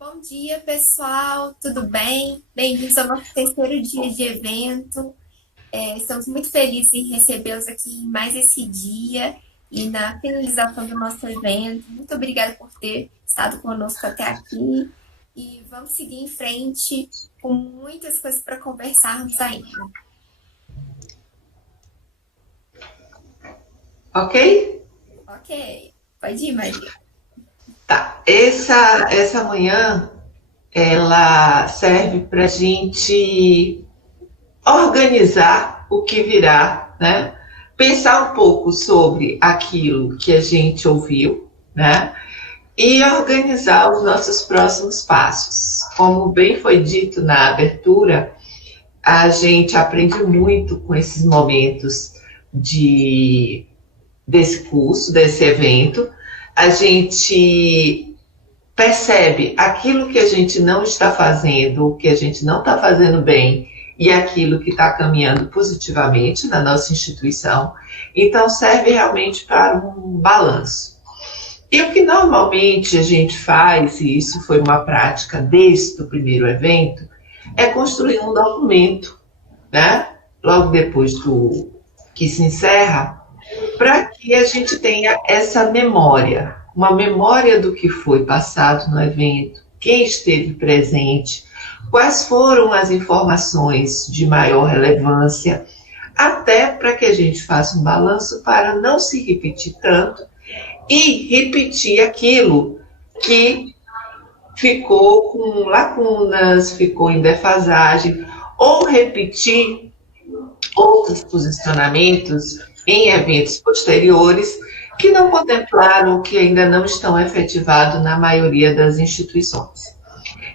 Bom dia, pessoal, tudo bem? Bem-vindos ao nosso terceiro dia de evento. Estamos muito felizes em recebê-los aqui em mais esse dia e na finalização do nosso evento. Muito obrigada por ter estado conosco até aqui e vamos seguir em frente com muitas coisas para conversarmos ainda. Ok? Ok, pode ir, Maria. Tá. Essa manhã ela serve para a gente organizar o que virá, né? Pensar um pouco sobre aquilo que a gente ouviu, né? E organizar os nossos próximos passos. Como bem foi dito na abertura, a gente aprende muito com esses momentos de desse curso, desse evento. A gente percebe aquilo que a gente não está fazendo, o que a gente não está fazendo bem e aquilo que está caminhando positivamente na nossa instituição. Então, serve realmente para um balanço. E o que normalmente a gente faz, e isso foi uma prática desde o primeiro evento, é construir um documento, né? Logo depois do que se encerra, para que a gente tenha essa memória, uma memória do que foi passado no evento, quem esteve presente, quais foram as informações de maior relevância, até para que a gente faça um balanço para não se repetir tanto e repetir aquilo que ficou com lacunas, ficou em defasagem, ou repetir outros posicionamentos em eventos posteriores que não contemplaram, que ainda não estão efetivados na maioria das instituições.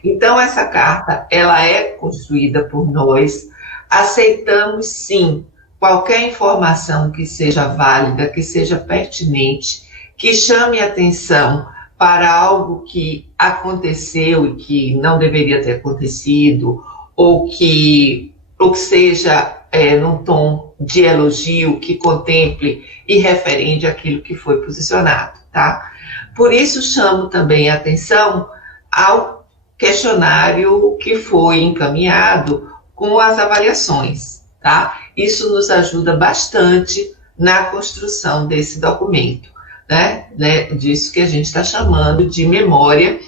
Então, essa carta, ela é construída por nós, aceitamos sim qualquer informação que seja válida, que seja pertinente, que chame atenção para algo que aconteceu e que não deveria ter acontecido, ou que seja num tom de elogio, que contemple e referende aquilo que foi posicionado, tá? Por isso chamo também a atenção ao questionário que foi encaminhado com as avaliações, tá? Isso nos ajuda bastante na construção desse documento, né? Disso que a gente está chamando de memória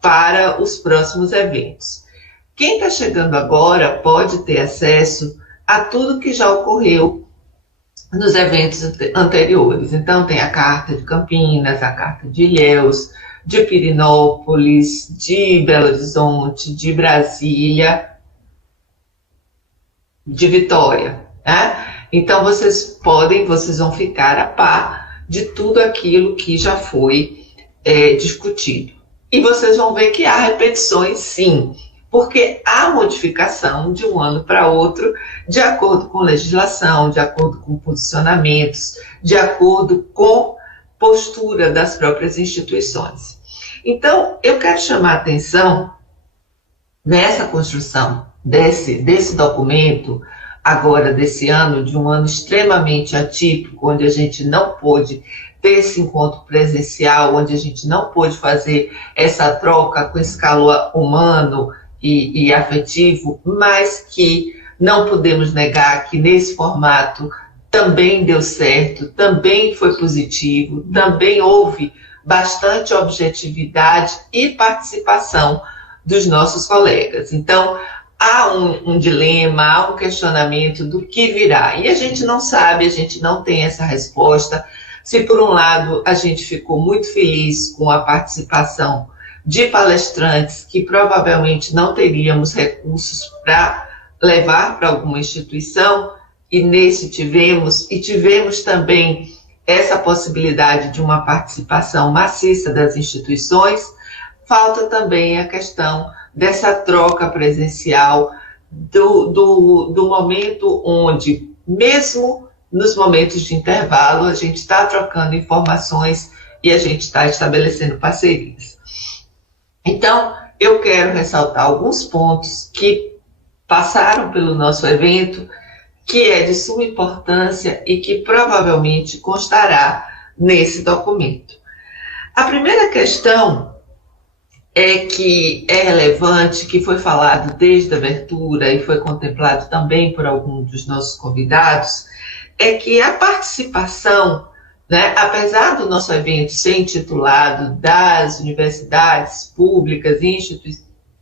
para os próximos eventos. Quem está chegando agora pode ter acesso a tudo que já ocorreu nos eventos anteriores. Então, tem a Carta de Campinas, a Carta de Ilhéus, de Pirinópolis, de Belo Horizonte, de Brasília, de Vitória, né? Então, vocês vão ficar a par de tudo aquilo que já foi discutido. E vocês vão ver que há repetições, sim, porque há modificação de um ano para outro, de acordo com legislação, de acordo com posicionamentos, de acordo com postura das próprias instituições. Então, eu quero chamar a atenção nessa construção desse documento, agora desse ano, de um ano extremamente atípico, onde a gente não pôde ter esse encontro presencial, onde a gente não pôde fazer essa troca com esse calor humano e afetivo, mas que não podemos negar que nesse formato também deu certo, também foi positivo, também houve bastante objetividade e participação dos nossos colegas. Então, há um dilema, há um questionamento do que virá. E a gente não sabe, a gente não tem essa resposta. Se, por um lado, a gente ficou muito feliz com a participação de palestrantes que provavelmente não teríamos recursos para levar para alguma instituição, e nesse tivemos também essa possibilidade de uma participação maciça das instituições, falta também a questão dessa troca presencial, do momento onde, mesmo nos momentos de intervalo, a gente está trocando informações e a gente está estabelecendo parcerias. Então, eu quero ressaltar alguns pontos que passaram pelo nosso evento, que é de suma importância e que provavelmente constará nesse documento. A primeira questão é que é relevante, que foi falado desde a abertura e foi contemplado também por alguns dos nossos convidados, é que a participação, né, apesar do nosso evento ser intitulado das universidades públicas e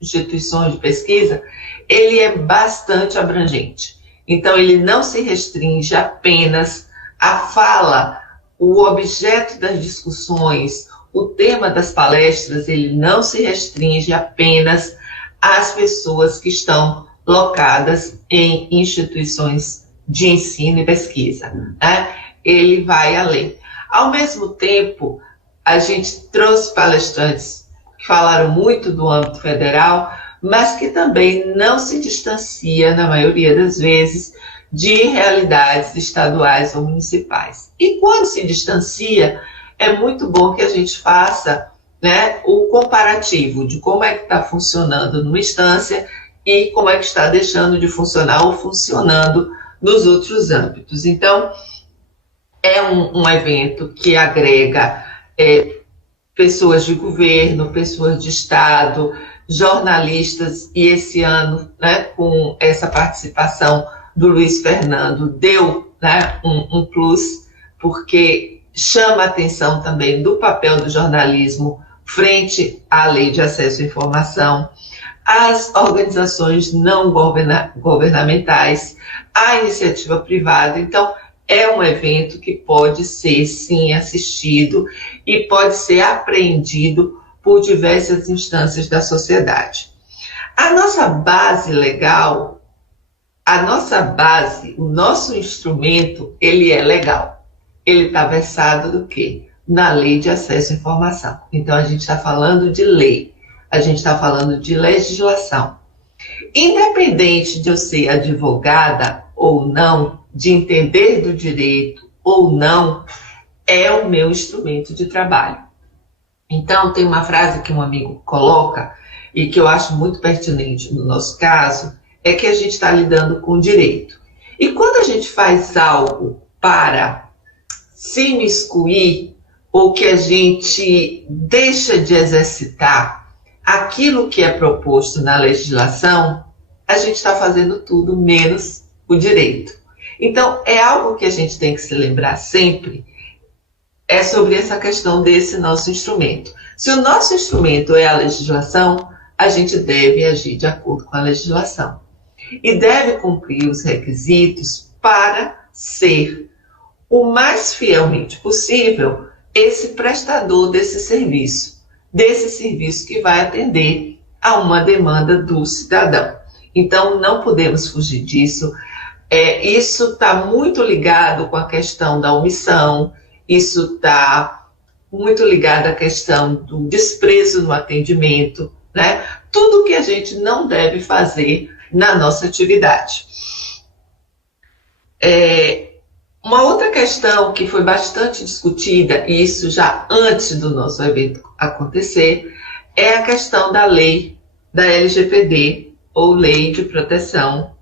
instituições de pesquisa, ele é bastante abrangente. Então, ele não se restringe apenas à fala, o objeto das discussões, o tema das palestras, ele não se restringe apenas às pessoas que estão locadas em instituições de ensino e pesquisa, né? Ele vai além. Ao mesmo tempo, a gente trouxe palestrantes que falaram muito do âmbito federal, mas que também não se distancia, na maioria das vezes, de realidades estaduais ou municipais. E quando se distancia, é muito bom que a gente faça, né, o comparativo de como é que está funcionando numa instância e como é que está deixando de funcionar ou funcionando nos outros âmbitos. Então, é um evento que agrega pessoas de governo, pessoas de Estado, jornalistas, e esse ano, né, com essa participação do Luiz Fernando, deu, né, um plus, porque chama a atenção também do papel do jornalismo frente à lei de acesso à informação, as organizações não governamentais, a iniciativa privada. Então, é um evento que pode ser, sim, assistido e pode ser apreendido por diversas instâncias da sociedade. A nossa base legal, o nosso instrumento, ele é legal. Ele está versado do quê? Na Lei de Acesso à Informação. Então, a gente está falando de lei, a gente está falando de legislação. Independente de eu ser advogada ou não, de entender do direito ou não, é o meu instrumento de trabalho. Então, tem uma frase que um amigo coloca e que eu acho muito pertinente no nosso caso, é que a gente está lidando com direito. E quando a gente faz algo para se imiscuir ou que a gente deixa de exercitar aquilo que é proposto na legislação, a gente está fazendo tudo menos o direito. Então, é algo que a gente tem que se lembrar sempre, é sobre essa questão desse nosso instrumento. Se o nosso instrumento é a legislação, a gente deve agir de acordo com a legislação. E deve cumprir os requisitos para ser o mais fielmente possível esse prestador desse serviço que vai atender a uma demanda do cidadão. Então, não podemos fugir disso. Isso está muito ligado com a questão da omissão, isso está muito ligado à questão do desprezo no atendimento, né? Tudo que a gente não deve fazer na nossa atividade. Uma outra questão que foi bastante discutida, e isso já antes do nosso evento acontecer, é a questão da lei da LGPD, ou Lei de Proteção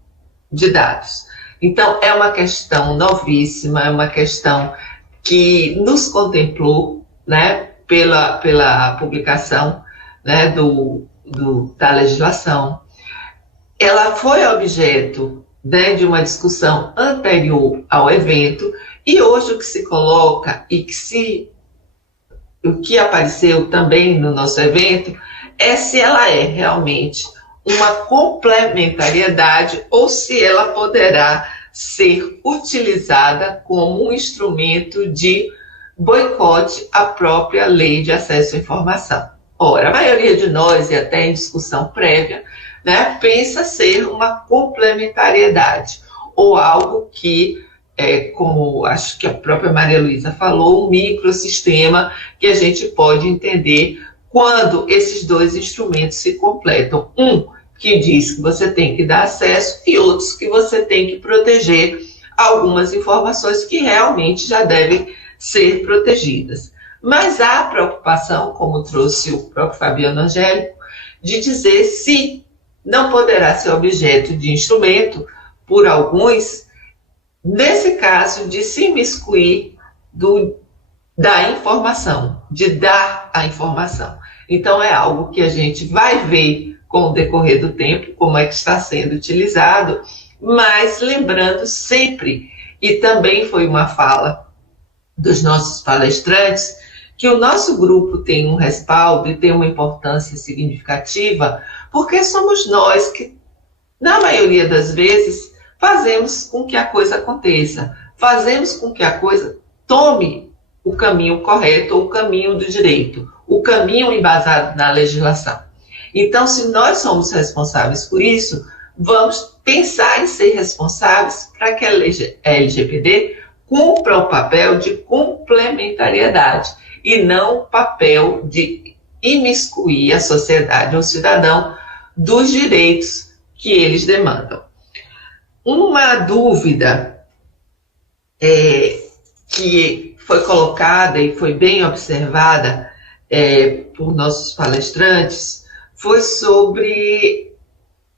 de Dados. Então, é uma questão novíssima, é uma questão que nos contemplou, né, pela publicação, né, da legislação. Ela foi objeto, né, de uma discussão anterior ao evento, e hoje o que se coloca e o que apareceu também no nosso evento é se ela é realmente uma complementariedade ou se ela poderá ser utilizada como um instrumento de boicote à própria lei de acesso à informação. Ora, a maioria de nós, e até em discussão prévia, né, pensa ser uma complementariedade, ou algo que, como acho que a própria Maria Luísa falou, um microsistema que a gente pode entender quando esses dois instrumentos se completam. Um que diz que você tem que dar acesso e outros que você tem que proteger algumas informações que realmente já devem ser protegidas. Mas há a preocupação, como trouxe o próprio Fabiano Angélico, de dizer se não poderá ser objeto de instrumento por alguns, nesse caso, de se imiscuir da informação, de dar a informação. Então, é algo que a gente vai ver com o decorrer do tempo, como é que está sendo utilizado, mas lembrando sempre, e também foi uma fala dos nossos palestrantes, que o nosso grupo tem um respaldo e tem uma importância significativa, porque somos nós que, na maioria das vezes, fazemos com que a coisa aconteça, fazemos com que a coisa tome o caminho correto ou o caminho do direito, o caminho embasado na legislação. Então, se nós somos responsáveis por isso, vamos pensar em ser responsáveis para que a LGPD cumpra o papel de complementariedade e não o papel de imiscuir a sociedade ou o cidadão dos direitos que eles demandam. Uma dúvida que foi colocada e foi bem observada por nossos palestrantes foi sobre,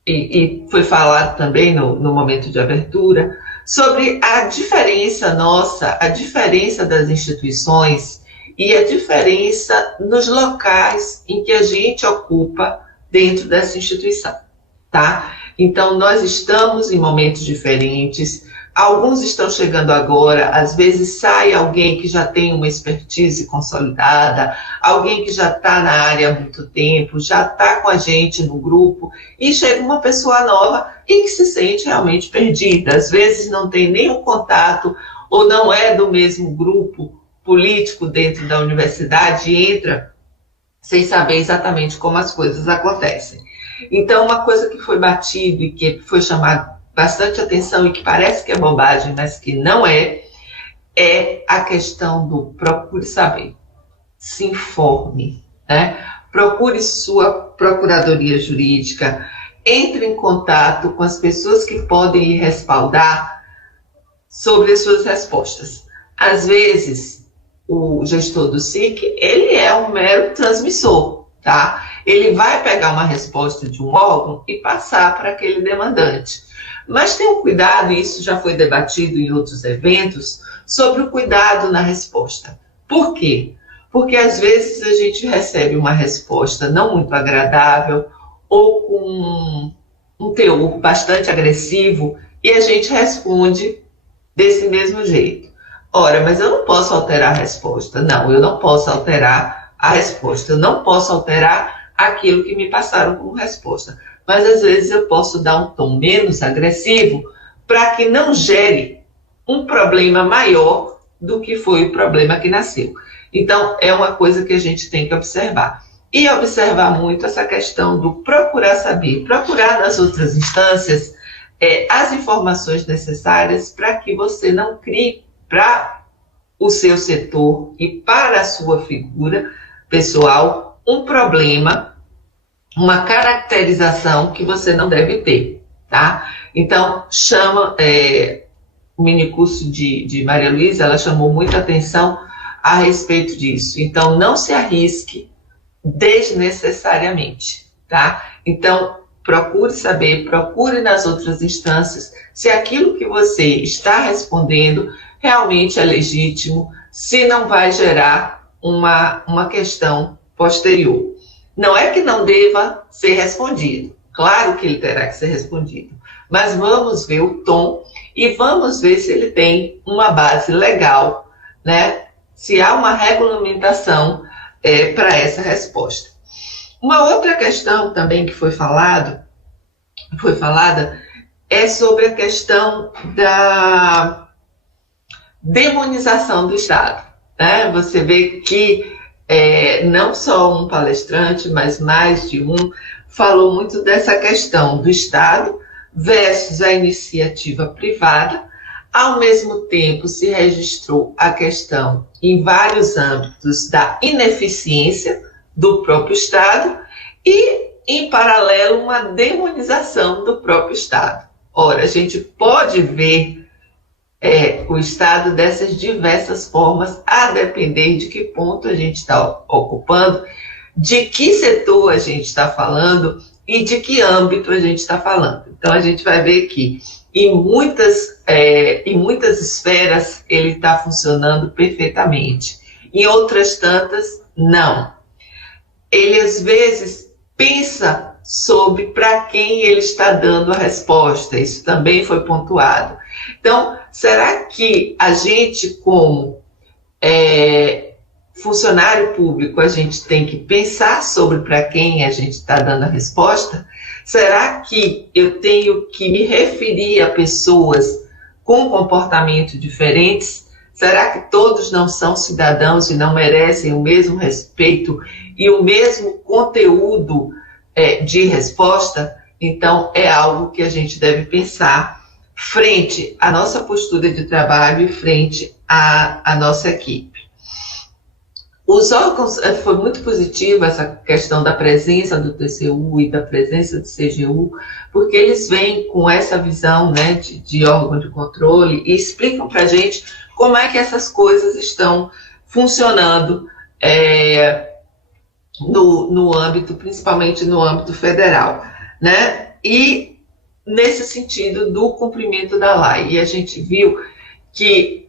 e foi falado também no momento de abertura, sobre a diferença nossa, a diferença das instituições e a diferença nos locais em que a gente ocupa dentro dessa instituição, tá? Então, nós estamos em momentos diferentes, alguns estão chegando agora, às vezes sai alguém que já tem uma expertise consolidada, alguém que já está na área há muito tempo, já está com a gente no grupo, e chega uma pessoa nova e que se sente realmente perdida, às vezes não tem nenhum contato, ou não é do mesmo grupo político dentro da universidade, e entra sem saber exatamente como as coisas acontecem. Então, uma coisa que foi batido e que foi chamado bastante atenção e que parece que é bobagem, mas que não é a questão do procure saber, se informe, né? Procure sua procuradoria jurídica, entre em contato com as pessoas que podem lhe respaldar sobre as suas respostas. Às vezes, o gestor do SIC, ele é um mero transmissor, tá? Ele vai pegar uma resposta de um órgão e passar para aquele demandante. Mas tenham cuidado, e isso já foi debatido em outros eventos, sobre o cuidado na resposta. Por quê? Porque às vezes a gente recebe uma resposta não muito agradável ou com um teor bastante agressivo e a gente responde desse mesmo jeito. Ora, mas eu não posso alterar a resposta. Não, eu não posso alterar a resposta. Eu não posso alterar aquilo que me passaram como resposta. Mas às vezes eu posso dar um tom menos agressivo para que não gere um problema maior do que foi o problema que nasceu. Então, é uma coisa que a gente tem que observar. E observar muito essa questão do procurar saber, procurar nas outras instâncias as informações necessárias para que você não crie para o seu setor e para a sua figura pessoal um problema, uma caracterização que você não deve ter, tá? Então, o minicurso de Maria Luísa, ela chamou muita atenção a respeito disso. Então, não se arrisque desnecessariamente, tá? Então, procure saber, procure nas outras instâncias se aquilo que você está respondendo realmente é legítimo, se não vai gerar uma questão posterior. Não é que não deva ser respondido, claro que ele terá que ser respondido, mas vamos ver o tom e vamos ver se ele tem uma base legal, né? Se há uma regulamentação para essa resposta. Uma outra questão também que foi falada é sobre a questão da demonização do Estado, né? Você vê que não só um palestrante, mas mais de um, falou muito dessa questão do Estado versus a iniciativa privada. Ao mesmo tempo, se registrou a questão em vários âmbitos da ineficiência do próprio Estado e, em paralelo, uma demonização do próprio Estado. Ora, a gente pode ver o Estado dessas diversas formas, a depender de que ponto a gente está ocupando, de que setor a gente está falando e de que âmbito a gente está falando. Então, a gente vai ver que em muitas esferas ele está funcionando perfeitamente. em outras tantas, não. Ele, às vezes, pensa sobre para quem ele está dando a resposta. Isso também foi pontuado. Então, será que a gente, como funcionário público, a gente tem que pensar sobre para quem a gente está dando a resposta? Será que eu tenho que me referir a pessoas com comportamento diferentes? Será que todos não são cidadãos e não merecem o mesmo respeito e o mesmo conteúdo de resposta? Então, é algo que a gente deve pensar frente à nossa postura de trabalho e frente à nossa equipe. Os órgãos, foi muito positivo essa questão da presença do TCU e da presença do CGU, porque eles vêm com essa visão, né, de órgão de controle e explicam para a gente como é que essas coisas estão funcionando no âmbito, principalmente no âmbito federal, né? E nesse sentido do cumprimento da lei. E a gente viu que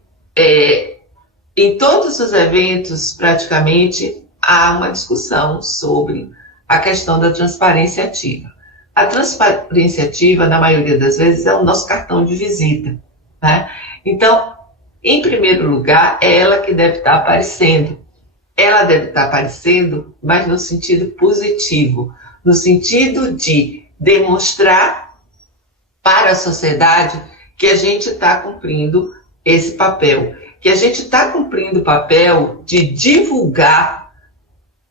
em todos os eventos, praticamente, há uma discussão sobre a questão da transparência ativa. A transparência ativa, na maioria das vezes, é o nosso cartão de visita, né? Então, em primeiro lugar, é ela que deve estar aparecendo. Ela deve estar aparecendo, mas no sentido positivo, no sentido de demonstrar para a sociedade que a gente está cumprindo esse papel, que a gente está cumprindo o papel de divulgar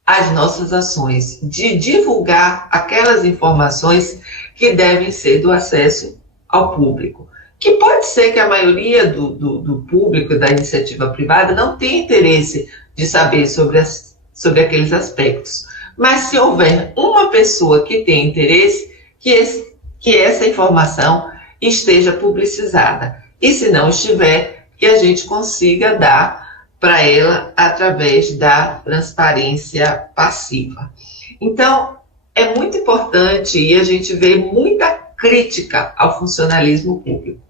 as nossas ações, de divulgar aquelas informações que devem ser do acesso ao público. Que pode ser que a maioria do público da iniciativa privada não tenha interesse de saber sobre aqueles aspectos. Mas se houver uma pessoa que tem interesse, que essa informação esteja publicizada. E se não estiver, que a gente consiga dar para ela através da transparência passiva. Então, é muito importante e a gente vê muita crítica ao funcionalismo público.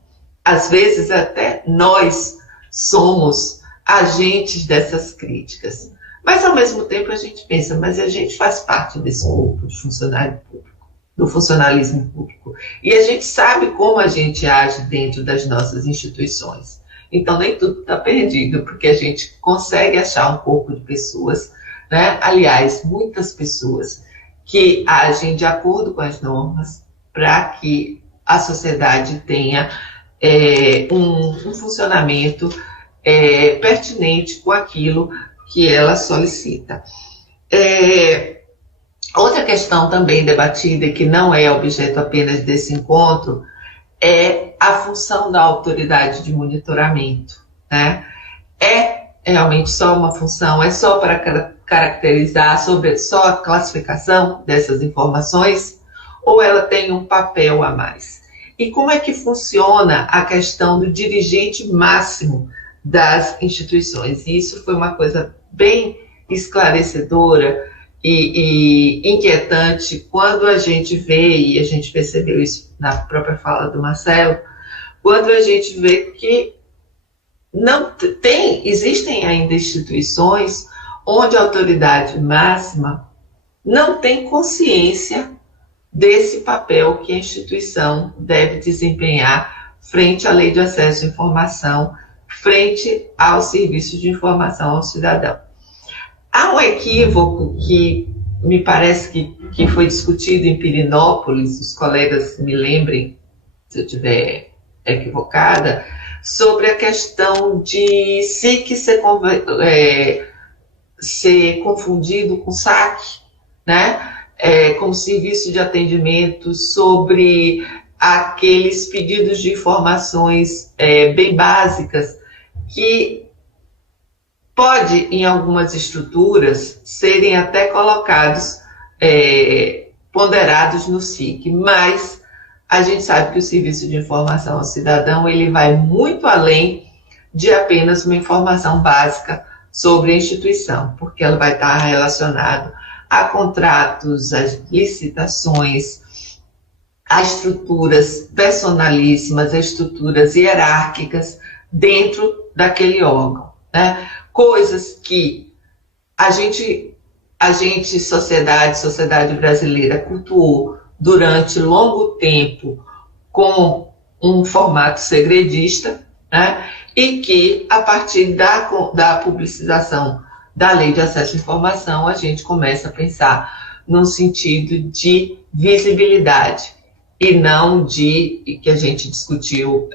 Às vezes, até nós somos agentes dessas críticas. Mas, ao mesmo tempo, a gente pensa, mas a gente faz parte desse grupo de funcionário público, do funcionalismo público. E a gente sabe como a gente age dentro das nossas instituições. Então, nem tudo está perdido, porque a gente consegue achar um pouco de pessoas, né? Aliás, muitas pessoas que agem de acordo com as normas para que a sociedade tenha um funcionamento pertinente com aquilo que ela solicita. Outra questão também debatida, e que não é objeto apenas desse encontro, é a função da autoridade de monitoramento, né? É realmente só uma função, é só para caracterizar sobre só a classificação dessas informações, ou ela tem um papel a mais? E como é que funciona a questão do dirigente máximo das instituições? E isso foi uma coisa bem esclarecedora e inquietante quando a gente vê, e a gente percebeu isso na própria fala do Marcelo, quando a gente vê que existem ainda instituições onde a autoridade máxima não tem consciência desse papel que a instituição deve desempenhar frente à lei de acesso à informação, frente ao serviço de informação ao cidadão. Há um equívoco que me parece que foi discutido em Pirinópolis, os colegas me lembrem se eu estiver equivocada, sobre a questão de SIC ser confundido com SAC, né? Como serviço de atendimento, sobre aqueles pedidos de informações bem básicas que pode, em algumas estruturas, serem até colocados, ponderados no SIC, mas a gente sabe que o serviço de informação ao cidadão, ele vai muito além de apenas uma informação básica sobre a instituição, porque ela vai estar relacionada a contratos, a licitações, a estruturas personalíssimas, a estruturas hierárquicas dentro daquele órgão, né? coisas que a gente, sociedade brasileira, cultuou durante longo tempo com um formato segredista, né? E que, a partir da publicização da Lei de Acesso à Informação, a gente começa a pensar no sentido de visibilidade e não de, que a gente discutiu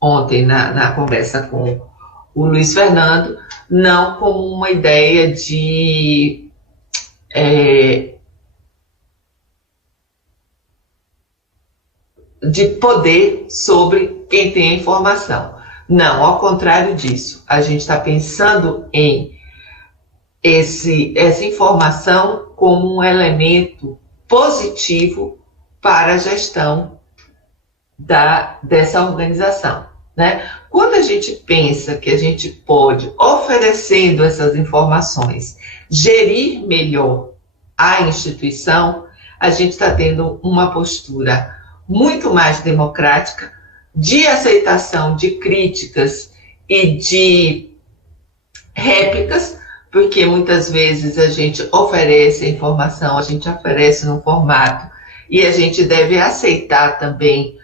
ontem na conversa com o Luiz Fernando, não como uma ideia de poder sobre quem tem a informação. Não, ao contrário disso. A gente está pensando em essa informação como um elemento positivo para a gestão dessa organização, né? Quando a gente pensa que a gente pode, oferecendo essas informações, gerir melhor a instituição, a gente está tendo uma postura muito mais democrática, de aceitação de críticas e de réplicas, porque muitas vezes a gente oferece a informação, a gente oferece no formato, e a gente deve aceitar também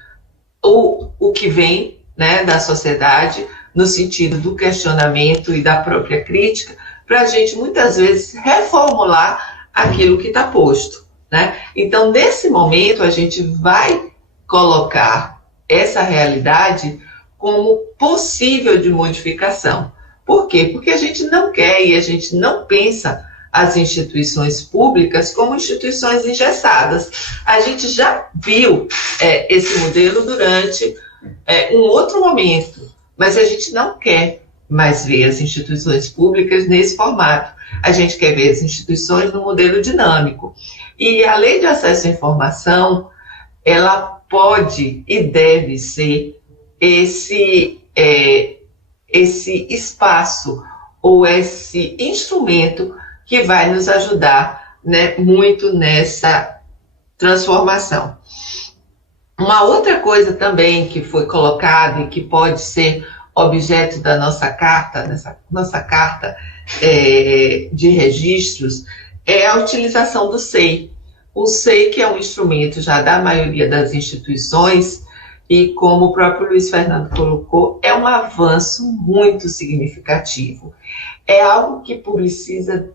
o que vem, né, da sociedade, no sentido do questionamento e da própria crítica, para a gente muitas vezes reformular aquilo que está posto, né? Então, nesse momento, a gente vai colocar essa realidade como possível de modificação. Por quê? Porque a gente não quer e a gente não pensa as instituições públicas como instituições engessadas. A gente já viu esse modelo durante um outro momento, mas a gente não quer mais ver as instituições públicas nesse formato. A gente quer ver as instituições no modelo dinâmico. E a Lei de Acesso à Informação, ela pode e deve ser esse espaço ou esse instrumento que vai nos ajudar, né, muito nessa transformação. Uma outra coisa também que foi colocada e que pode ser objeto da nossa carta, de registros, é a utilização do SEI. O SEI, que é um instrumento já da maioria das instituições, e como o próprio Luiz Fernando colocou, é um avanço muito significativo. É algo que publiciza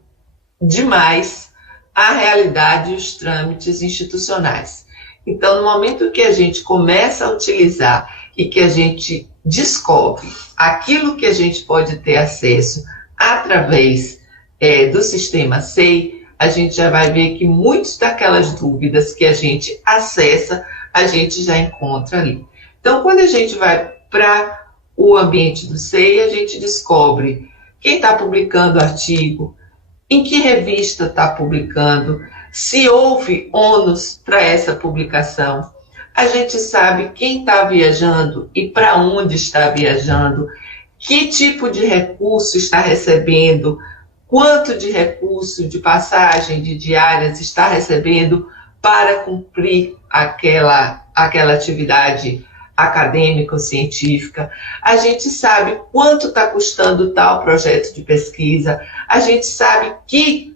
demais a realidade e os trâmites institucionais. Então, no momento que a gente começa a utilizar e que a gente descobre aquilo que a gente pode ter acesso através do sistema SEI, a gente já vai ver que muitas daquelas dúvidas que a gente acessa, a gente já encontra ali. Então, quando a gente vai para o ambiente do SEI, a gente descobre quem está publicando o artigo, em que revista está publicando, se houve ônus para essa publicação. A gente sabe quem está viajando e para onde está viajando, que tipo de recurso está recebendo, quanto de recurso de passagem, de diárias está recebendo para cumprir aquela atividade acadêmica ou científica. A gente sabe quanto está custando tal projeto de pesquisa, a gente sabe que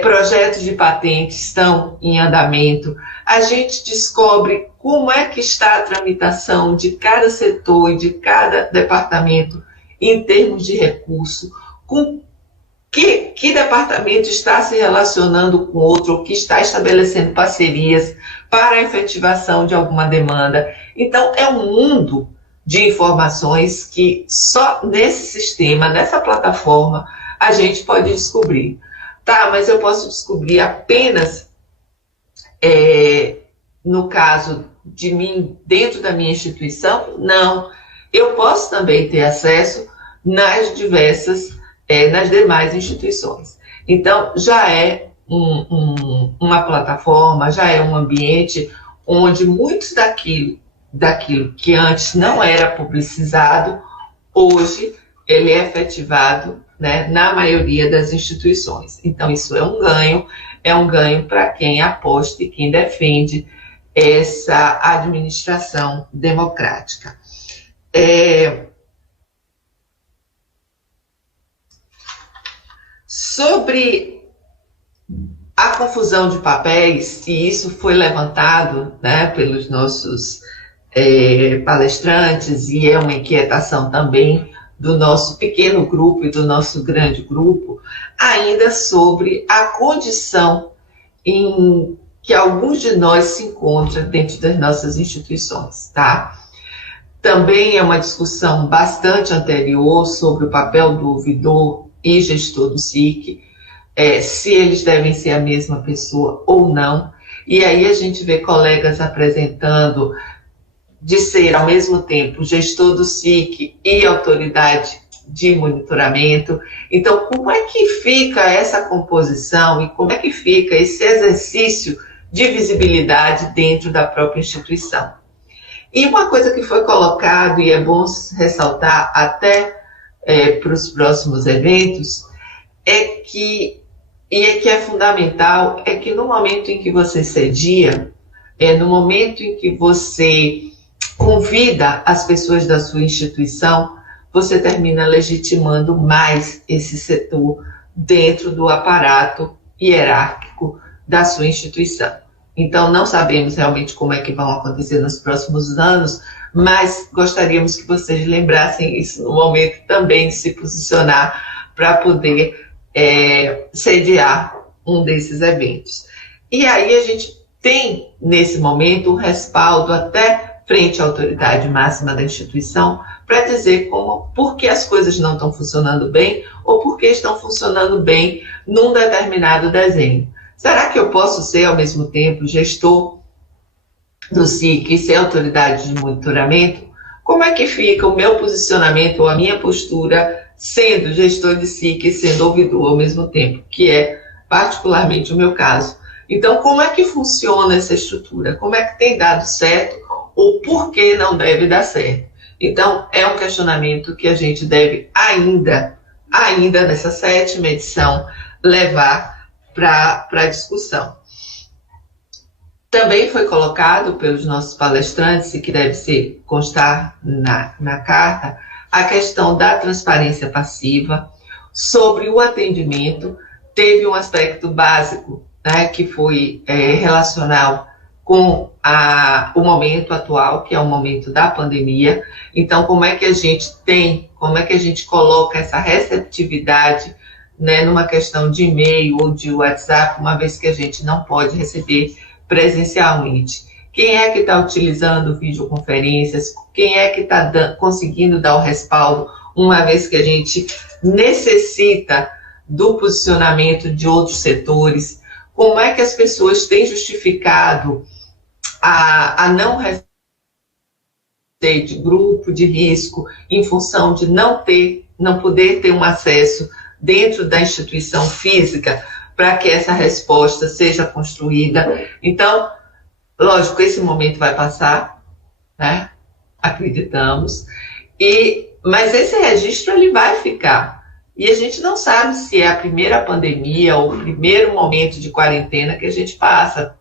projetos de patente estão em andamento, a gente descobre como é que está a tramitação de cada setor e de cada departamento em termos de recurso, com que departamento está se relacionando com outro, ou que está estabelecendo parcerias para a efetivação de alguma demanda. Então, é um mundo de informações que só nesse sistema, nessa plataforma, a gente pode descobrir. Tá, mas eu posso descobrir apenas, no caso de mim, dentro da minha instituição? Não. Eu posso também ter acesso nas demais instituições. Então, já é uma plataforma, já é um ambiente onde muito daquilo que antes não era publicizado, hoje ele é efetivado, né, na maioria das instituições. Então, isso é um ganho para quem aposta e quem defende essa administração democrática. Sobre a confusão de papéis, e isso foi levantado, né, pelos nossos palestrantes, e é uma inquietação também do nosso pequeno grupo e do nosso grande grupo, ainda sobre a condição em que alguns de nós se encontram dentro das nossas instituições, tá? Também é uma discussão bastante anterior sobre o papel do ouvidor e gestor do SIC, se eles devem ser a mesma pessoa ou não. E aí a gente vê colegas apresentando de ser, ao mesmo tempo, gestor do SIC e autoridade de monitoramento. Então, como é que fica essa composição e como é que fica esse exercício de visibilidade dentro da própria instituição? E uma coisa que foi colocado, e é bom ressaltar até para os próximos eventos, é que é fundamental, é que no momento em que você cedia, no momento em que você convida as pessoas da sua instituição, você termina legitimando mais esse setor dentro do aparato hierárquico da sua instituição. Então, não sabemos realmente como é que vão acontecer nos próximos anos, mas gostaríamos que vocês lembrassem isso no momento também de se posicionar para poder sediar um desses eventos. E aí a gente tem, nesse momento, um respaldo até frente à autoridade máxima da instituição para dizer por que as coisas não estão funcionando bem ou por que estão funcionando bem num determinado desenho. Será que eu posso ser, ao mesmo tempo, gestor do SIC e ser autoridade de monitoramento? Como é que fica o meu posicionamento ou a minha postura sendo gestor de SIC e sendo ouvidor ao mesmo tempo, que é particularmente o meu caso? Então, como é que funciona essa estrutura? Como é que tem dado certo ou por que não deve dar certo? Então, é um questionamento que a gente deve ainda nessa 7ª edição, levar para a discussão. Também foi colocado pelos nossos palestrantes, e que deve constar na carta, a questão da transparência passiva. Sobre o atendimento, teve um aspecto básico, né, que foi relacional com o momento atual, que é o momento da pandemia. Então, como é que a gente coloca essa receptividade, né, numa questão de e-mail ou de WhatsApp, uma vez que a gente não pode receber presencialmente? Quem é que está utilizando videoconferências? Quem é que está conseguindo dar o respaldo, uma vez que a gente necessita do posicionamento de outros setores? Como é que as pessoas têm justificado a não receber de grupo de risco em função de não poder ter um acesso dentro da instituição física para que essa resposta seja construída? Então, lógico, esse momento vai passar, né? Acreditamos, mas esse registro ele vai ficar. E a gente não sabe se é a primeira pandemia ou o primeiro momento de quarentena que a gente passa.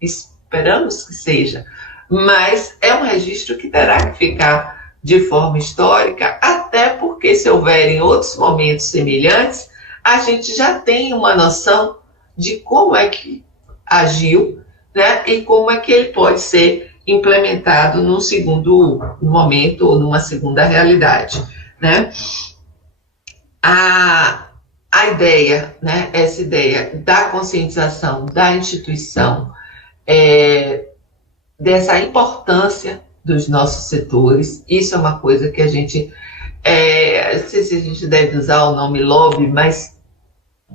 Esperamos que seja, mas é um registro que terá que ficar de forma histórica, até porque se houverem outros momentos semelhantes, a gente já tem uma noção de como é que agiu, né, e como é que ele pode ser implementado num segundo momento ou numa segunda realidade, né? A ideia, né, essa ideia da conscientização da instituição, dessa importância dos nossos setores, isso é uma coisa que a gente, não sei se a gente deve usar o nome lobby, mas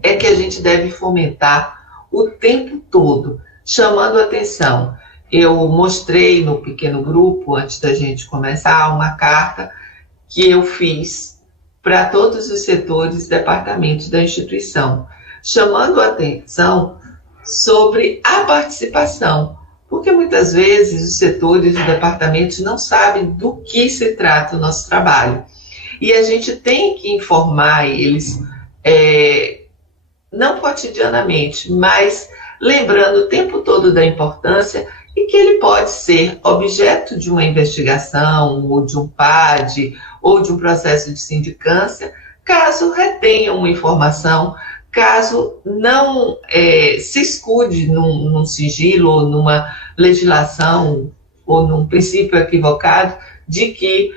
é que a gente deve fomentar o tempo todo, chamando atenção. Eu mostrei no pequeno grupo, antes da gente começar, uma carta que eu fiz para todos os setores e departamentos da instituição, chamando a atenção sobre a participação, porque muitas vezes os setores e departamentos não sabem do que se trata o nosso trabalho. E a gente tem que informar eles, não cotidianamente, mas lembrando o tempo todo da importância e que ele pode ser objeto de uma investigação, ou de um PAD, ou de um processo de sindicância, caso retenham uma informação caso não se escude num sigilo ou numa legislação ou num princípio equivocado de que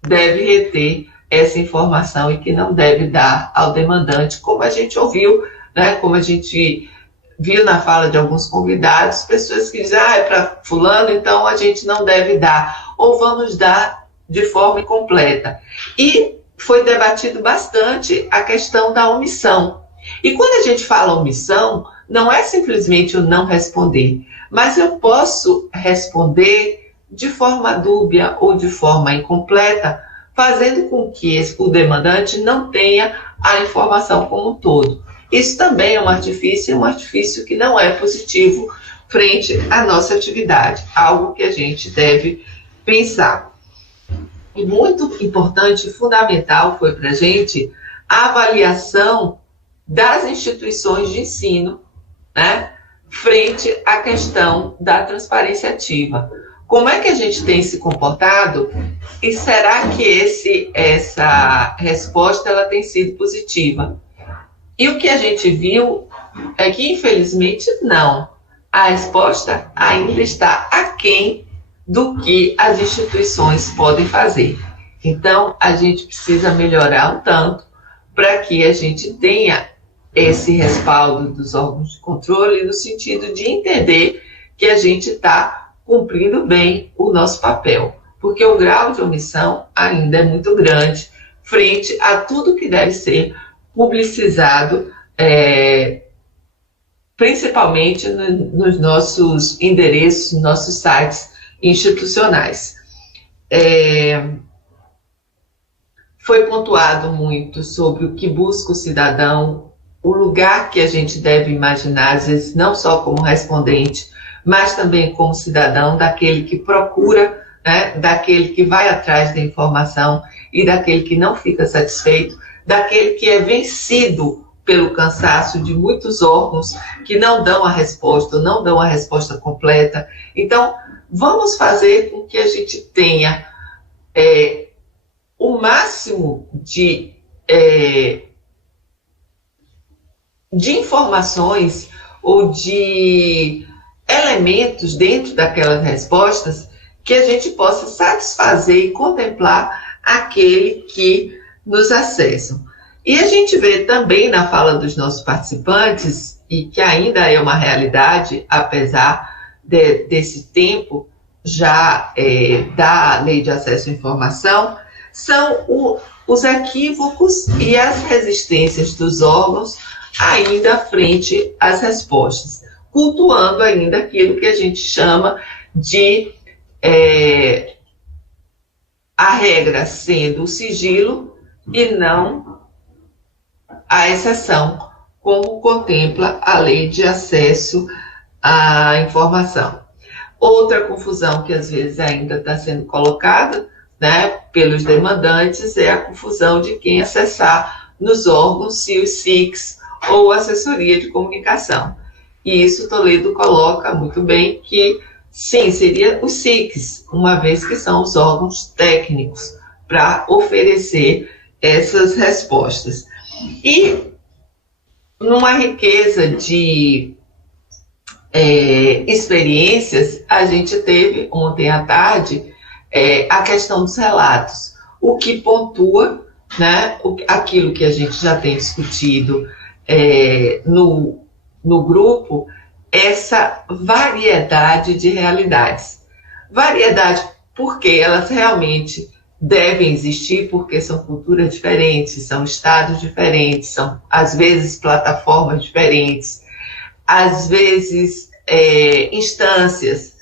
deve reter essa informação e que não deve dar ao demandante, como a gente ouviu, né, como a gente viu na fala de alguns convidados, pessoas que dizem, é para fulano, então a gente não deve dar, ou vamos dar de forma incompleta. E foi debatido bastante a questão da omissão. E quando a gente fala omissão, não é simplesmente o não responder, mas eu posso responder de forma dúbia ou de forma incompleta, fazendo com que o demandante não tenha a informação como um todo. Isso também é um artifício que não é positivo frente à nossa atividade, algo que a gente deve pensar. E muito importante e fundamental foi para a gente a avaliação das instituições de ensino, né, frente à questão da transparência ativa. Como é que a gente tem se comportado e será que essa resposta ela tem sido positiva? E o que a gente viu é que, infelizmente, não. A resposta ainda está aquém do que as instituições podem fazer. Então, a gente precisa melhorar um tanto para que a gente tenha esse respaldo dos órgãos de controle no sentido de entender que a gente está cumprindo bem o nosso papel, porque o grau de omissão ainda é muito grande frente a tudo que deve ser publicizado, principalmente nos nossos endereços, nos nossos sites institucionais. Foi pontuado muito sobre o que busca o cidadão, o lugar que a gente deve imaginar, às vezes não só como respondente, mas também como cidadão, daquele que procura, né, daquele que vai atrás da informação e daquele que não fica satisfeito, daquele que é vencido pelo cansaço de muitos órgãos que não dão a resposta completa. Então, vamos fazer com que a gente tenha o máximo de informações ou de elementos dentro daquelas respostas que a gente possa satisfazer e contemplar aquele que nos acessam. E a gente vê também na fala dos nossos participantes, e que ainda é uma realidade, apesar desse tempo já da Lei de Acesso à Informação, são os equívocos e as resistências dos órgãos ainda frente às respostas, cultuando ainda aquilo que a gente chama de a regra sendo o sigilo e não a exceção, como contempla a Lei de Acesso à Informação. Outra confusão que às vezes ainda está sendo colocada, né, pelos demandantes é a confusão de quem acessar nos órgãos, se os SICs ou assessoria de comunicação. E isso Toledo coloca muito bem que, sim, seria os SICs, uma vez que são os órgãos técnicos para oferecer essas respostas. E numa riqueza de experiências, a gente teve ontem à tarde a questão dos relatos, o que pontua, né, aquilo que a gente já tem discutido no grupo, essa variedade de realidades. Variedade porque elas realmente devem existir, porque são culturas diferentes, são estados diferentes, são, às vezes, plataformas diferentes, às vezes, instâncias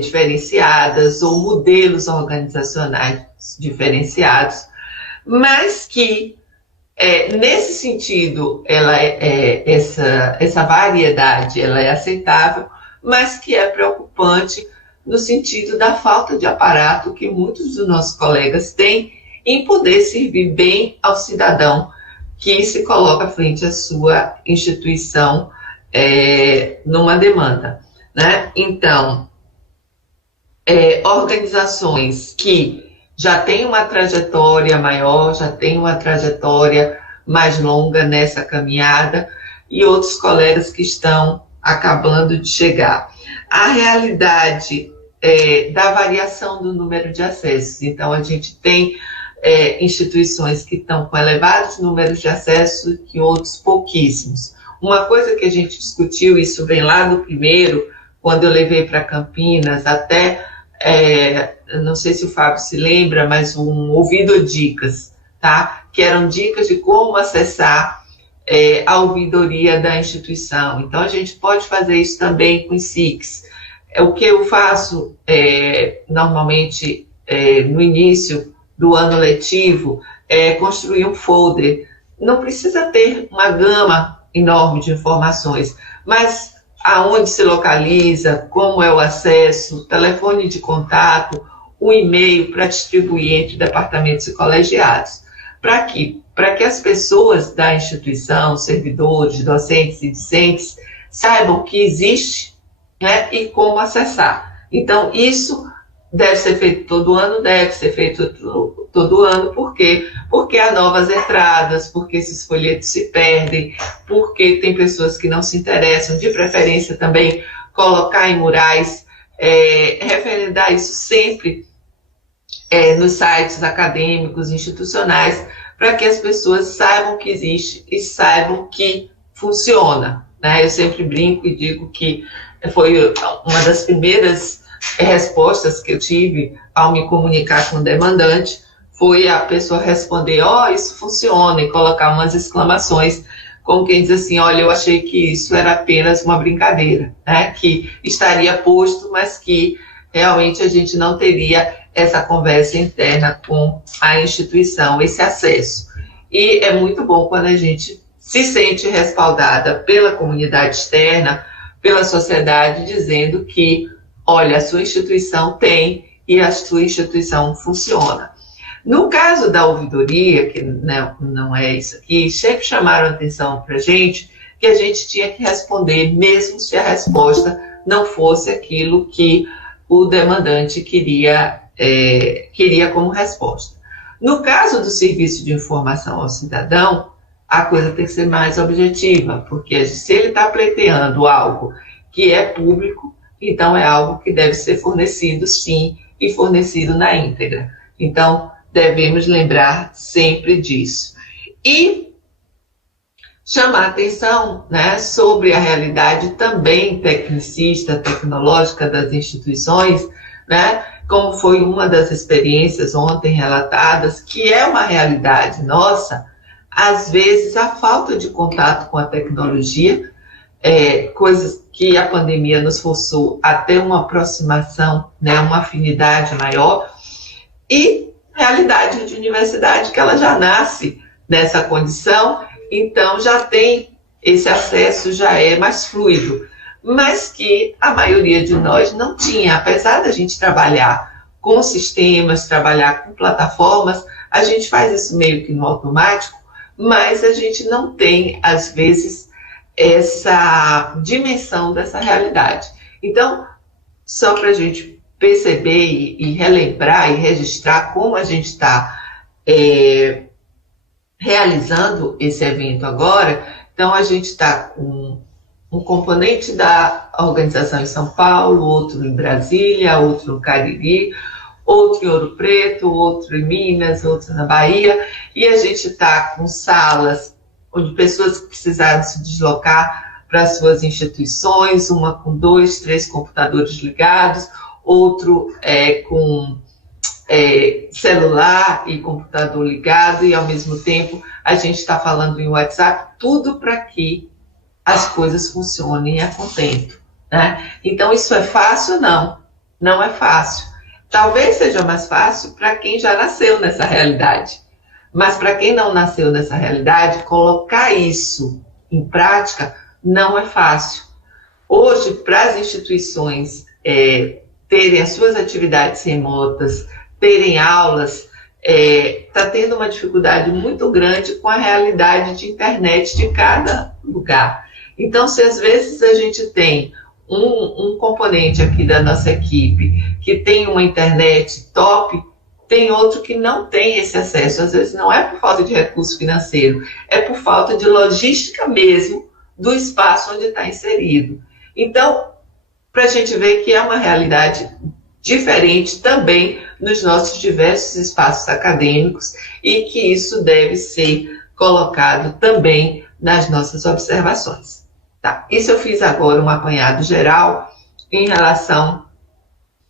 diferenciadas ou modelos organizacionais diferenciados, mas que, nesse sentido, essa variedade ela é aceitável, mas que é preocupante no sentido da falta de aparato que muitos dos nossos colegas têm em poder servir bem ao cidadão que se coloca frente à sua instituição numa demanda, né? Então, organizações que já têm uma trajetória maior, já têm uma trajetória mais longa nessa caminhada, e outros colegas que estão acabando de chegar. A realidade da variação do número de acessos. Então, a gente tem instituições que estão com elevados números de acesso e outros pouquíssimos. Uma coisa que a gente discutiu, isso vem lá do primeiro, quando eu levei para Campinas, até, não sei se o Fábio se lembra, mas um ouvido dicas, tá? Que eram dicas de como acessar a ouvidoria da instituição. Então, a gente pode fazer isso também com os SICs. O que eu faço normalmente no início do ano letivo é construir um folder. Não precisa ter uma gama enorme de informações, mas aonde se localiza, como é o acesso, telefone de contato, o e-mail para distribuir entre departamentos e colegiados. Para quê? Para que as pessoas da instituição, servidores, docentes e discentes, saibam que existe, né, e como acessar. Então, isso deve ser feito todo ano, todo ano, por quê? Porque há novas entradas, porque esses folhetos se perdem, porque tem pessoas que não se interessam, de preferência também colocar em murais, referendar isso sempre nos sites acadêmicos, institucionais, para que as pessoas saibam que existe e saibam que funciona, né? Eu sempre brinco e digo que foi uma das primeiras respostas que eu tive ao me comunicar com o demandante, foi a pessoa responder, isso funciona, e colocar umas exclamações, como quem diz assim, olha, eu achei que isso era apenas uma brincadeira, né? Que estaria posto, mas que realmente a gente não teria essa conversa interna com a instituição, esse acesso. E é muito bom quando a gente se sente respaldada pela comunidade externa, pela sociedade, dizendo que, olha, a sua instituição tem e a sua instituição funciona. No caso da ouvidoria, que não é isso aqui, sempre chamaram atenção para a gente que a gente tinha que responder, mesmo se a resposta não fosse aquilo que o demandante queria como resposta. No caso do serviço de informação ao cidadão, a coisa tem que ser mais objetiva, porque se ele está pleiteando algo que é público, então é algo que deve ser fornecido, sim, e fornecido na íntegra. Então, devemos lembrar sempre disso. E chamar atenção, né, sobre a realidade também tecnicista, tecnológica das instituições, né, como foi uma das experiências ontem relatadas, que é uma realidade nossa, às vezes a falta de contato com a tecnologia, coisas que a pandemia nos forçou a ter uma aproximação, né, uma afinidade maior, e realidade de universidade que ela já nasce nessa condição, então já tem esse acesso, já é mais fluido, mas que a maioria de nós não tinha, apesar da gente trabalhar com sistemas, trabalhar com plataformas, a gente faz isso meio que no automático, mas a gente não tem, às vezes, essa dimensão dessa realidade. Então, só para a gente perceber e relembrar e registrar como a gente está realizando esse evento agora, então a gente está com um componente da organização em São Paulo, outro em Brasília, outro no Cariri, outro em Ouro Preto, outro em Minas, outro na Bahia, e a gente está com salas onde pessoas que precisaram se deslocar para as suas instituições, uma com 2, 3 computadores ligados, outro com celular e computador ligado, e ao mesmo tempo a gente está falando em WhatsApp, tudo para que as coisas funcionem a contento, né? Então, isso é fácil? Não, não é fácil. Talvez seja mais fácil para quem já nasceu nessa realidade, mas para quem não nasceu nessa realidade, colocar isso em prática não é fácil. Hoje, para as instituições terem as suas atividades remotas, terem aulas, está tendo uma dificuldade muito grande com a realidade de internet de cada lugar. Então, se às vezes a gente tem um componente aqui da nossa equipe que tem uma internet top, tem outro que não tem esse acesso. Às vezes não é por falta de recurso financeiro, é por falta de logística mesmo do espaço onde está inserido. Então, para a gente ver que é uma realidade diferente também nos nossos diversos espaços acadêmicos e que isso deve ser colocado também nas nossas observações. Tá? Isso eu fiz agora um apanhado geral em relação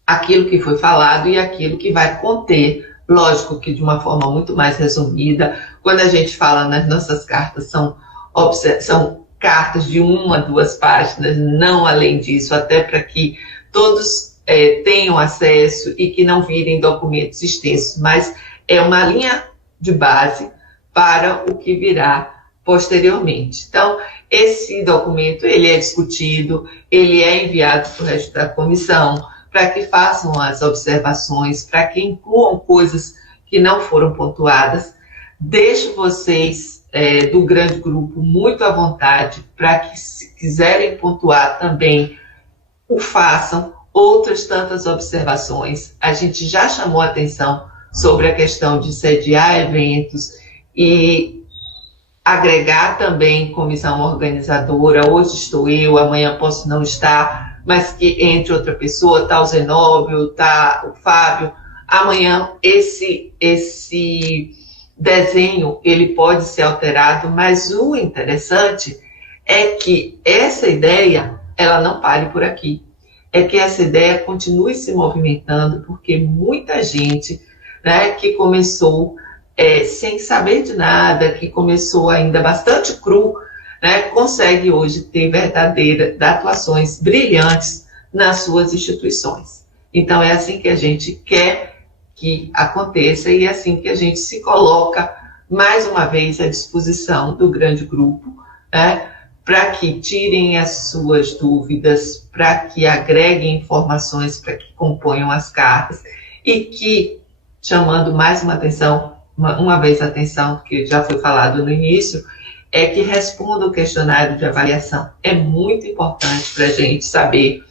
àquilo que foi falado e aquilo que vai conter, lógico que de uma forma muito mais resumida. Quando a gente fala nas nossas cartas, são cartas de 1 a 2 páginas, não além disso, até para que todos tenham acesso e que não virem documentos extensos, mas é uma linha de base para o que virá posteriormente. Então, esse documento, ele é discutido, ele é enviado para o resto da comissão, para que façam as observações, para que incluam coisas que não foram pontuadas. Deixo vocês do grande grupo muito à vontade, para que, se quiserem pontuar também, o façam. Outras tantas observações. A gente já chamou a atenção sobre a questão de sediar eventos e agregar também comissão organizadora. Hoje estou eu, amanhã posso não estar, mas que entre outra pessoa, está o Zenóbio, está o Fábio. Amanhã esse desenho ele pode ser alterado, mas o interessante é que essa ideia ela não pare por aqui. É que essa ideia continue se movimentando, porque muita gente, né, que começou sem saber de nada, que começou ainda bastante cru, né, consegue hoje ter verdadeiras atuações brilhantes nas suas instituições. Então é assim que a gente quer que aconteça e é assim que a gente se coloca mais uma vez à disposição do grande grupo, né, para que tirem as suas dúvidas, para que agreguem informações, para que componham as cartas e que, chamando mais uma vez a atenção, porque já foi falado no início, é que responda o questionário de avaliação. É muito importante para a gente saber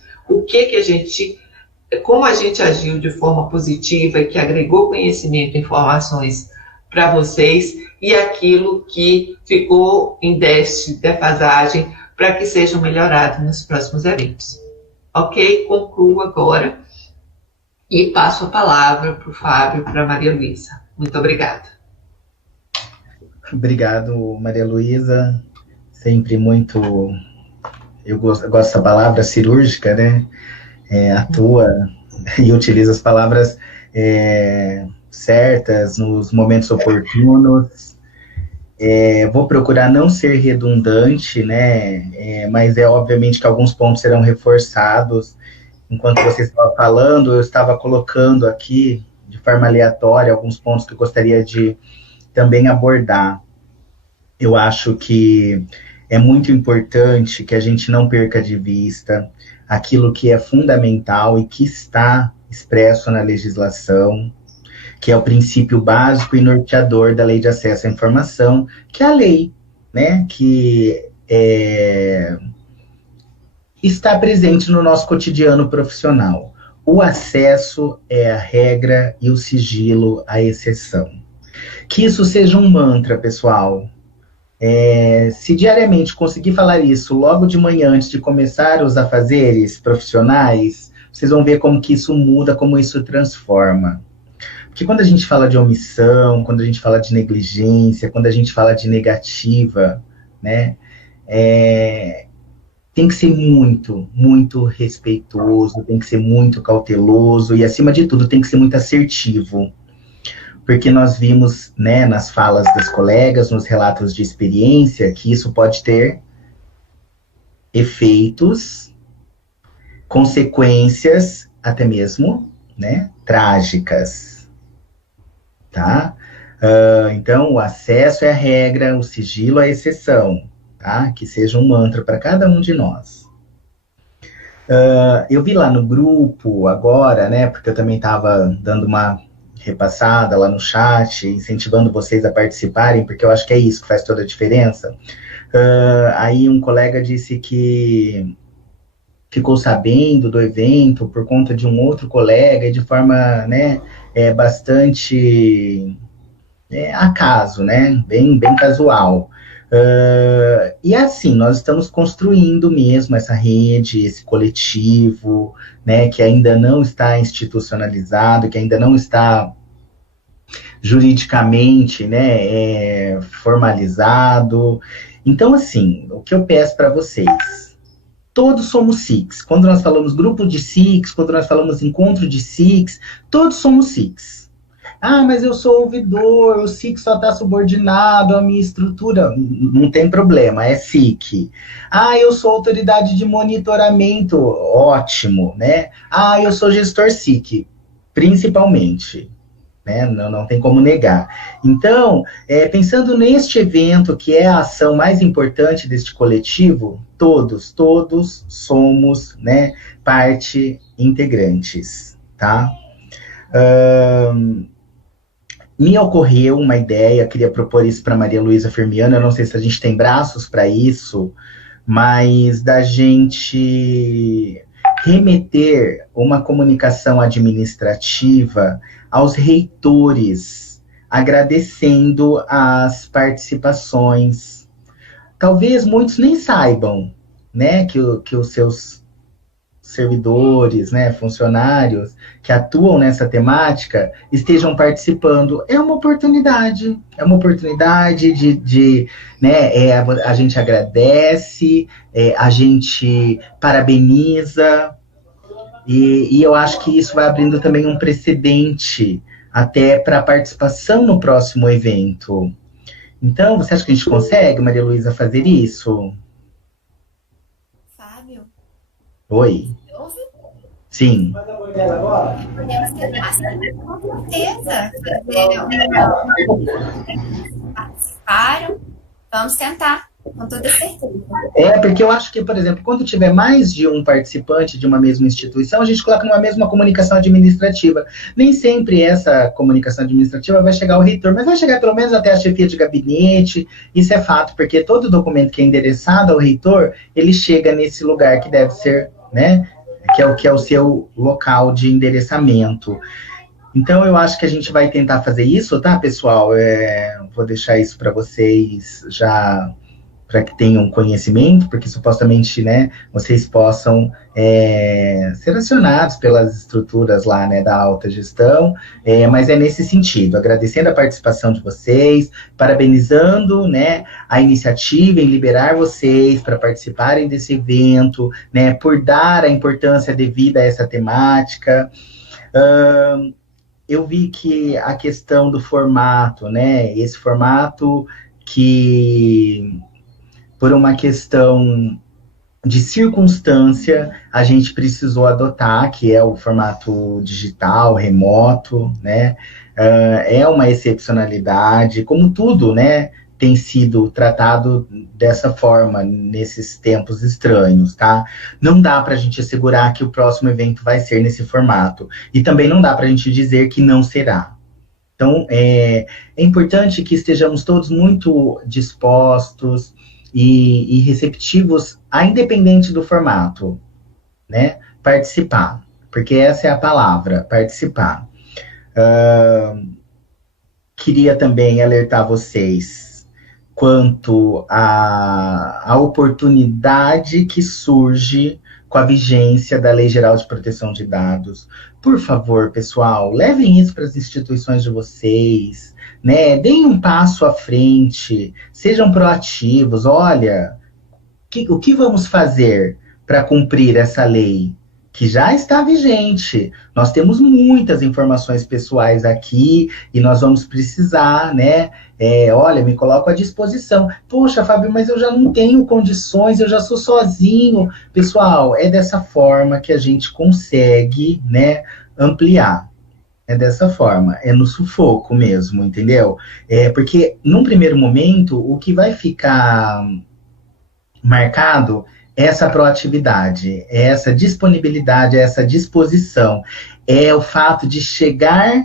como a gente agiu de forma positiva e que agregou conhecimento e informações para vocês e aquilo que ficou em déficit, defasagem, para que sejam melhorados nos próximos eventos. Ok? Concluo agora e passo a palavra para o Fábio e para a Maria Luísa. Muito obrigada. Obrigado, Maria Luísa. Sempre muito... Eu gosto da palavra cirúrgica, né? Atua e utiliza as palavras certas, nos momentos oportunos. Vou procurar não ser redundante, né? Mas obviamente que alguns pontos serão reforçados. Enquanto você estava falando, eu estava colocando aqui, de forma aleatória, alguns pontos que eu gostaria de também abordar. Eu acho que é muito importante que a gente não perca de vista aquilo que é fundamental e que está expresso na legislação, que é o princípio básico e norteador da Lei de Acesso à Informação, que é a lei, né, que está presente no nosso cotidiano profissional. O acesso é a regra e o sigilo a exceção. Que isso seja um mantra, pessoal. Se diariamente conseguir falar isso logo de manhã, antes de começar os afazeres profissionais, vocês vão ver como que isso muda, como isso transforma. Porque quando a gente fala de omissão, quando a gente fala de negligência, quando a gente fala de negativa, né, tem que ser muito, muito respeitoso, tem que ser muito cauteloso e, acima de tudo, tem que ser muito assertivo. Porque nós vimos, né, nas falas das colegas, nos relatos de experiência, que isso pode ter efeitos, consequências, até mesmo, né, trágicas, tá? Então, o acesso é a regra, o sigilo é a exceção, tá? Que seja um mantra para cada um de nós. Eu vi lá no grupo agora, né, porque eu também estava dando uma repassada lá no chat, incentivando vocês a participarem, porque eu acho que é isso que faz toda a diferença. Aí um colega disse que ficou sabendo do evento por conta de um outro colega, de forma, né, bastante acaso, né, bem casual. E assim, nós estamos construindo mesmo essa rede, esse coletivo, né, que ainda não está institucionalizado, que ainda não está juridicamente, né, formalizado. Então, assim, o que eu peço para vocês, todos somos SICs. Quando nós falamos grupo de SICs, quando nós falamos encontro de SICs, todos somos SICs. Ah, mas eu sou ouvidor, o SIC só está subordinado à minha estrutura. Não tem problema, é SIC. Ah, eu sou autoridade de monitoramento, ótimo, né? Ah, eu sou gestor SIC, principalmente. Né? Não tem como negar. Então, pensando neste evento, que é a ação mais importante deste coletivo, todos somos, né, parte integrantes, tá? Me ocorreu uma ideia, queria propor isso para Maria Luísa Firmiano, eu não sei se a gente tem braços para isso, mas da gente remeter uma comunicação administrativa aos reitores, agradecendo as participações. Talvez muitos nem saibam, né, que os seus servidores, né, funcionários que atuam nessa temática estejam participando. É uma oportunidade de né, a gente agradece, a gente parabeniza, e eu acho que isso vai abrindo também um precedente até para a participação no próximo evento. Então, você acha que a gente consegue, Maria Luísa, fazer isso? Fábio? Oi? Ouve? Sim. Podemos tentar, sim, com certeza. Participaram, vamos tentar, com toda certeza. Porque eu acho que, por exemplo, quando tiver mais de um participante de uma mesma instituição, a gente coloca numa mesma comunicação administrativa. Nem sempre essa comunicação administrativa vai chegar ao reitor, mas vai chegar pelo menos até a chefia de gabinete. Isso é fato, porque todo documento que é endereçado ao reitor, ele chega nesse lugar que deve ser, né, que é o seu local de endereçamento. Então, eu acho que a gente vai tentar fazer isso, tá, pessoal? Vou deixar isso para vocês já, para que tenham conhecimento, porque supostamente, né, vocês possam ser acionados pelas estruturas lá, né, da alta gestão, mas é nesse sentido, agradecendo a participação de vocês, parabenizando, né, a iniciativa em liberar vocês para participarem desse evento, né, por dar a importância devida a essa temática. Eu vi que a questão do formato, né, esse formato que, por uma questão de circunstância, a gente precisou adotar, que é o formato digital, remoto, né? É uma excepcionalidade, como tudo, né, tem sido tratado dessa forma nesses tempos estranhos, tá? Não dá para a gente assegurar que o próximo evento vai ser nesse formato. E também não dá para a gente dizer que não será. Então, é importante que estejamos todos muito dispostos e receptivos, a independente do formato, né? Participar, porque essa é a palavra, participar. Queria também alertar vocês quanto à oportunidade que surge com a vigência da Lei Geral de Proteção de Dados. Por favor, pessoal, levem isso para as instituições de vocês, né? Deem um passo à frente, sejam proativos. Olha, o que vamos fazer para cumprir essa lei? Que já está vigente. Nós temos muitas informações pessoais aqui e nós vamos precisar, né? Olha, me coloco à disposição. Poxa, Fábio, mas eu já não tenho condições, eu já sou sozinho. Pessoal, é dessa forma que a gente consegue, né, ampliar. É dessa forma, é no sufoco mesmo, entendeu? Porque, num primeiro momento, o que vai ficar marcado é essa proatividade, é essa disponibilidade, é essa disposição, é o fato de chegar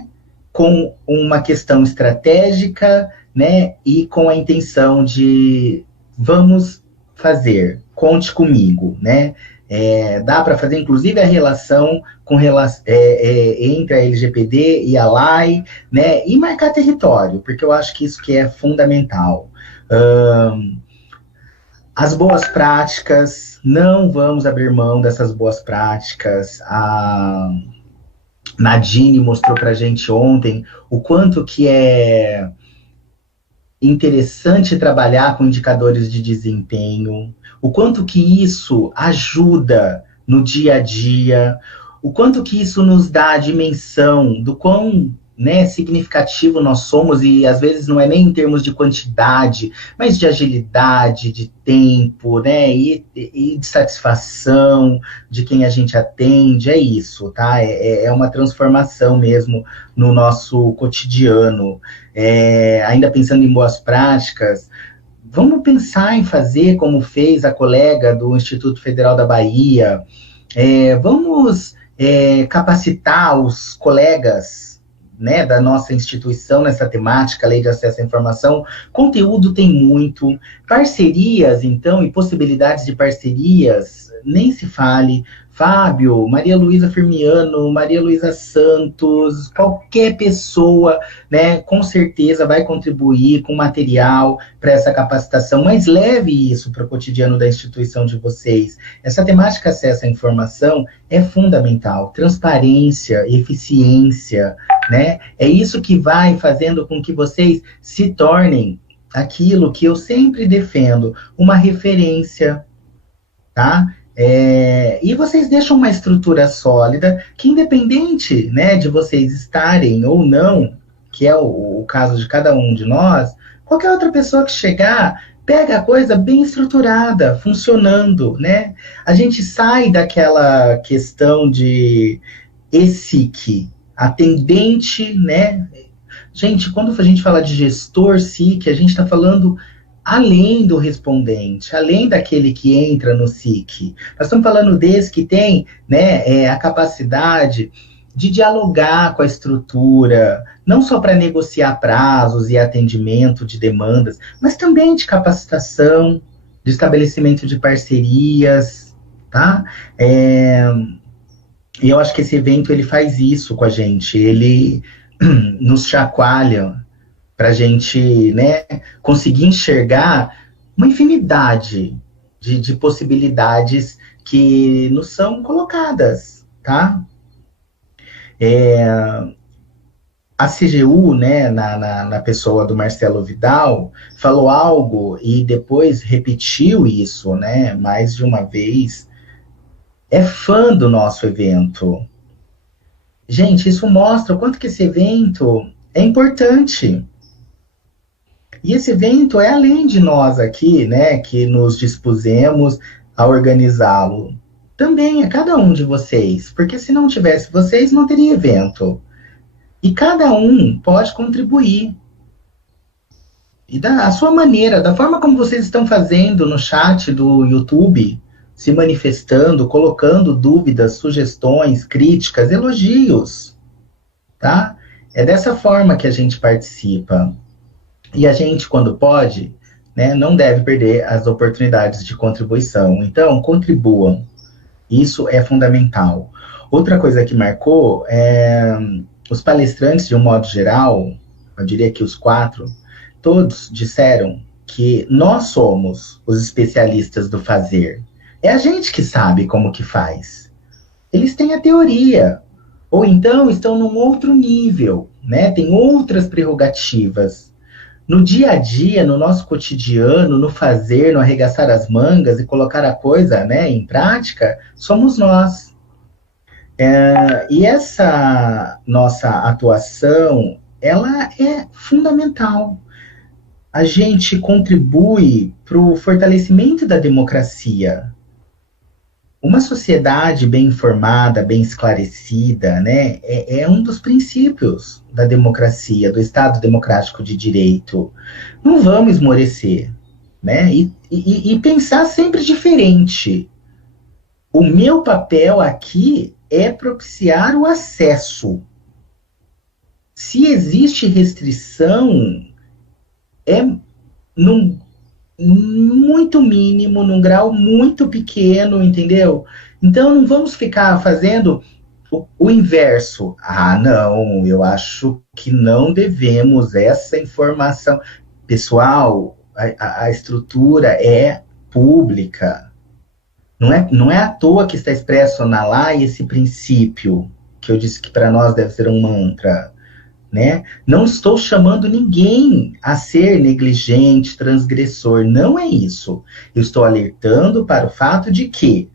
com uma questão estratégica, né, e com a intenção de vamos fazer, conte comigo, né? Dá para fazer, inclusive, a relação entre a LGPD e a LAI, né? E marcar território, porque eu acho que isso que é fundamental. As boas práticas, não vamos abrir mão dessas boas práticas. A Nadine mostrou para a gente ontem o quanto que é interessante trabalhar com indicadores de desempenho, o quanto que isso ajuda no dia a dia, o quanto que isso nos dá a dimensão do quão, né, significativo nós somos, e às vezes não é nem em termos de quantidade, mas de agilidade, de tempo, né, e de satisfação de quem a gente atende, é isso, tá? É uma transformação mesmo no nosso cotidiano. Ainda pensando em boas práticas, vamos pensar em fazer como fez a colega do Instituto Federal da Bahia, vamos capacitar os colegas, né, da nossa instituição nessa temática, Lei de Acesso à Informação. Conteúdo tem muito, parcerias, então, e possibilidades de parcerias, nem se fale. Fábio, Maria Luísa Firmiano, Maria Luísa Santos, qualquer pessoa, né, com certeza vai contribuir com material para essa capacitação, mas leve isso para o cotidiano da instituição de vocês. Essa temática acesso à informação é fundamental, transparência, eficiência, né, é isso que vai fazendo com que vocês se tornem aquilo que eu sempre defendo, uma referência, tá? E vocês deixam uma estrutura sólida que, independente, né, de vocês estarem ou não, que é o caso de cada um de nós, qualquer outra pessoa que chegar, pega a coisa bem estruturada, funcionando, né? A gente sai daquela questão de ESIC, atendente, né? Gente, quando a gente fala de gestor SIC, a gente está falando além do respondente, além daquele que entra no SIC. Nós estamos falando desse que tem, né, a capacidade de dialogar com a estrutura, não só para negociar prazos e atendimento de demandas, mas também de capacitação, de estabelecimento de parcerias, tá? E eu acho que esse evento ele faz isso com a gente, ele nos chacoalha para a gente, né, conseguir enxergar uma infinidade de possibilidades que nos são colocadas, tá? A CGU, né, na pessoa do Marcelo Vidal, falou algo e depois repetiu isso, né, mais de uma vez. É fã do nosso evento. Gente, isso mostra o quanto que esse evento é importante. E esse evento é além de nós aqui, né, que nos dispusemos a organizá-lo. Também é cada um de vocês, porque se não tivesse vocês, não teria evento. E cada um pode contribuir. E da sua maneira, da forma como vocês estão fazendo no chat do YouTube, se manifestando, colocando dúvidas, sugestões, críticas, elogios, tá? É dessa forma que a gente participa. E a gente, quando pode, né, não deve perder as oportunidades de contribuição. Então, contribuam. Isso é fundamental. Outra coisa que marcou é os palestrantes, de um modo geral, eu diria que os 4, todos disseram que nós somos os especialistas do fazer. É a gente que sabe como que faz. Eles têm a teoria, ou então estão num outro nível, né? Tem outras prerrogativas. No dia a dia, no nosso cotidiano, no fazer, no arregaçar as mangas e colocar a coisa, né, em prática, somos nós. E essa nossa atuação, ela é fundamental. A gente contribui para o fortalecimento da democracia. Uma sociedade bem informada, bem esclarecida, né, é um dos princípios da democracia, do Estado Democrático de Direito. Não vamos esmorecer, né, e pensar sempre diferente. O meu papel aqui é propiciar o acesso. Se existe restrição, não muito mínimo, num grau muito pequeno, entendeu? Então não vamos ficar fazendo o inverso. Ah, não, eu acho que não devemos essa informação. Pessoal, a estrutura é pública. Não é à toa que está expresso na lei esse princípio, que eu disse que para nós deve ser um mantra, né? Não estou chamando ninguém a ser negligente, transgressor, não é isso. Eu estou alertando para o fato de que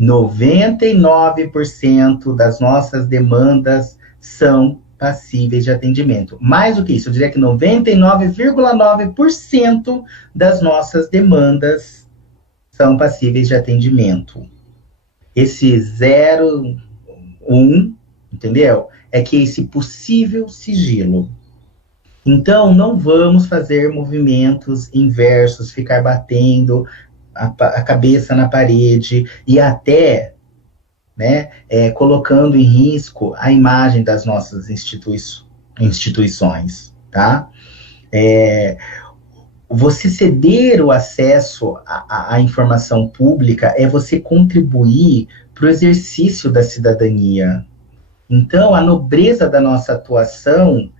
99% das nossas demandas são passíveis de atendimento. Mais do que isso, eu diria que 99,9% das nossas demandas são passíveis de atendimento. Esse 0,1, entendeu? É que esse possível sigilo. Então, não vamos fazer movimentos inversos, ficar batendo a cabeça na parede e até, né, colocando em risco a imagem das nossas instituições, tá? Você ceder o acesso à informação pública é você contribuir para o exercício da cidadania. Então, a nobreza da nossa atuação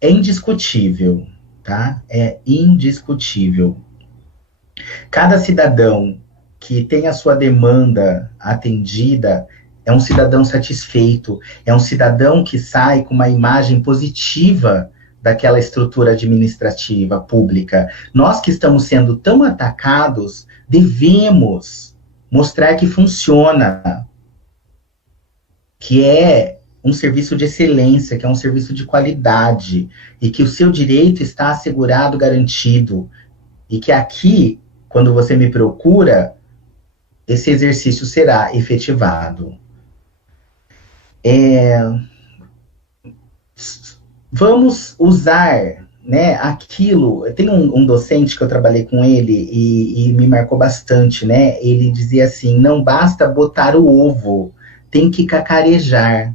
é indiscutível, tá? É indiscutível. Cada cidadão que tem a sua demanda atendida é um cidadão satisfeito, é um cidadão que sai com uma imagem positiva daquela estrutura administrativa pública. Nós que estamos sendo tão atacados, devemos mostrar que funciona, que é um serviço de excelência, que é um serviço de qualidade, e que o seu direito está assegurado, garantido, e que aqui, quando você me procura, esse exercício será efetivado. Vamos usar, né, aquilo. Tem um docente que eu trabalhei com ele e me marcou bastante, né? Ele dizia assim: não basta botar o ovo, tem que cacarejar.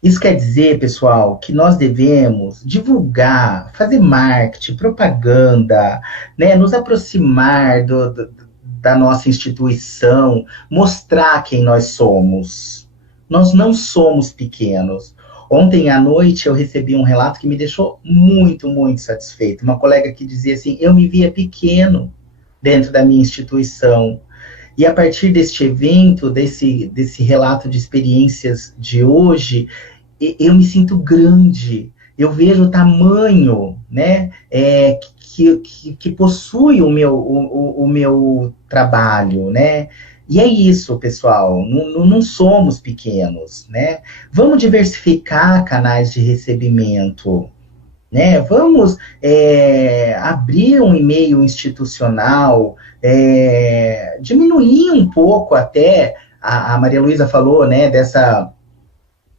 Isso quer dizer, pessoal, que nós devemos divulgar, fazer marketing, propaganda, né, nos aproximar da nossa instituição, mostrar quem nós somos. Nós não somos pequenos. Ontem à noite eu recebi um relato que me deixou muito, muito satisfeito. Uma colega que dizia assim: eu me via pequeno dentro da minha instituição. E a partir deste evento, desse relato de experiências de hoje, eu me sinto grande. Eu vejo o tamanho, né, que possui o meu trabalho, né? E é isso, pessoal, não somos pequenos, né? Vamos diversificar canais de recebimento, né? Vamos abrir um e-mail institucional, diminuir um pouco até, a Maria Luísa falou, né, dessa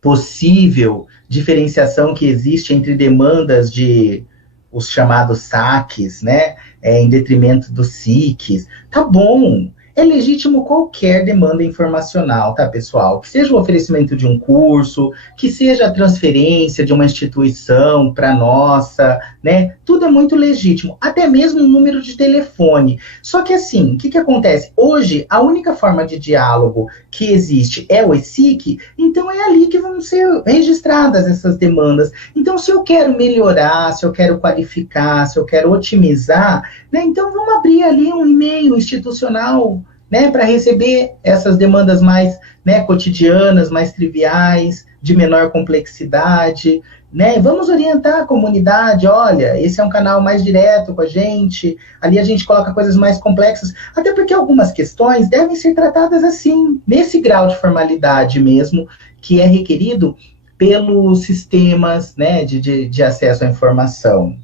possível diferenciação que existe entre demandas de os chamados saques, né, em detrimento dos SICs. Tá bom, é legítimo qualquer demanda informacional, tá, pessoal? Que seja o oferecimento de um curso, que seja a transferência de uma instituição para nossa, né? Tudo é muito legítimo, até mesmo o número de telefone. Só que assim, o que acontece? Hoje, a única forma de diálogo que existe é o ESIC, então é ali que vão ser registradas essas demandas. Então, se eu quero melhorar, se eu quero qualificar, se eu quero otimizar, né, então vamos abrir ali um e-mail institucional, né, para receber essas demandas mais, né, cotidianas, mais triviais, de menor complexidade, né? Vamos orientar a comunidade: olha, esse é um canal mais direto com a gente, ali a gente coloca coisas mais complexas, até porque algumas questões devem ser tratadas assim, nesse grau de formalidade mesmo, que é requerido pelos sistemas, né, de acesso à informação.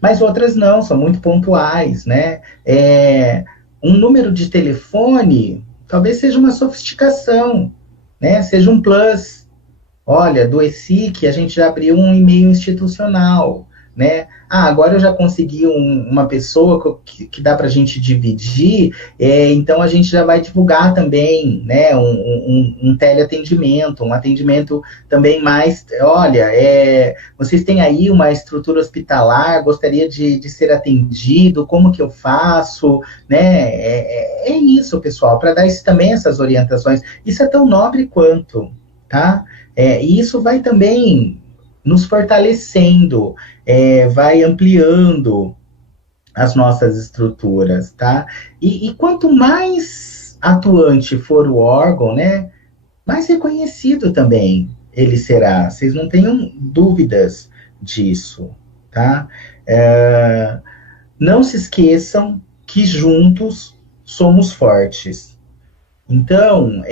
Mas outras não, são muito pontuais, né? Um número de telefone talvez seja uma sofisticação, né? Seja um plus. Olha, do ESIC a gente já abriu um e-mail institucional, né? Ah, agora eu já consegui uma pessoa que dá para a gente dividir, então a gente já vai divulgar também, né, um teleatendimento, um atendimento também mais, olha, vocês têm aí uma estrutura hospitalar, gostaria de ser atendido, como que eu faço, né? É isso, pessoal, para dar também essas orientações. Isso é tão nobre quanto, tá? E isso vai também nos fortalecendo, vai ampliando as nossas estruturas, tá? E quanto mais atuante for o órgão, né, mais reconhecido também ele será. Vocês não tenham dúvidas disso, tá? Não se esqueçam que juntos somos fortes. Então,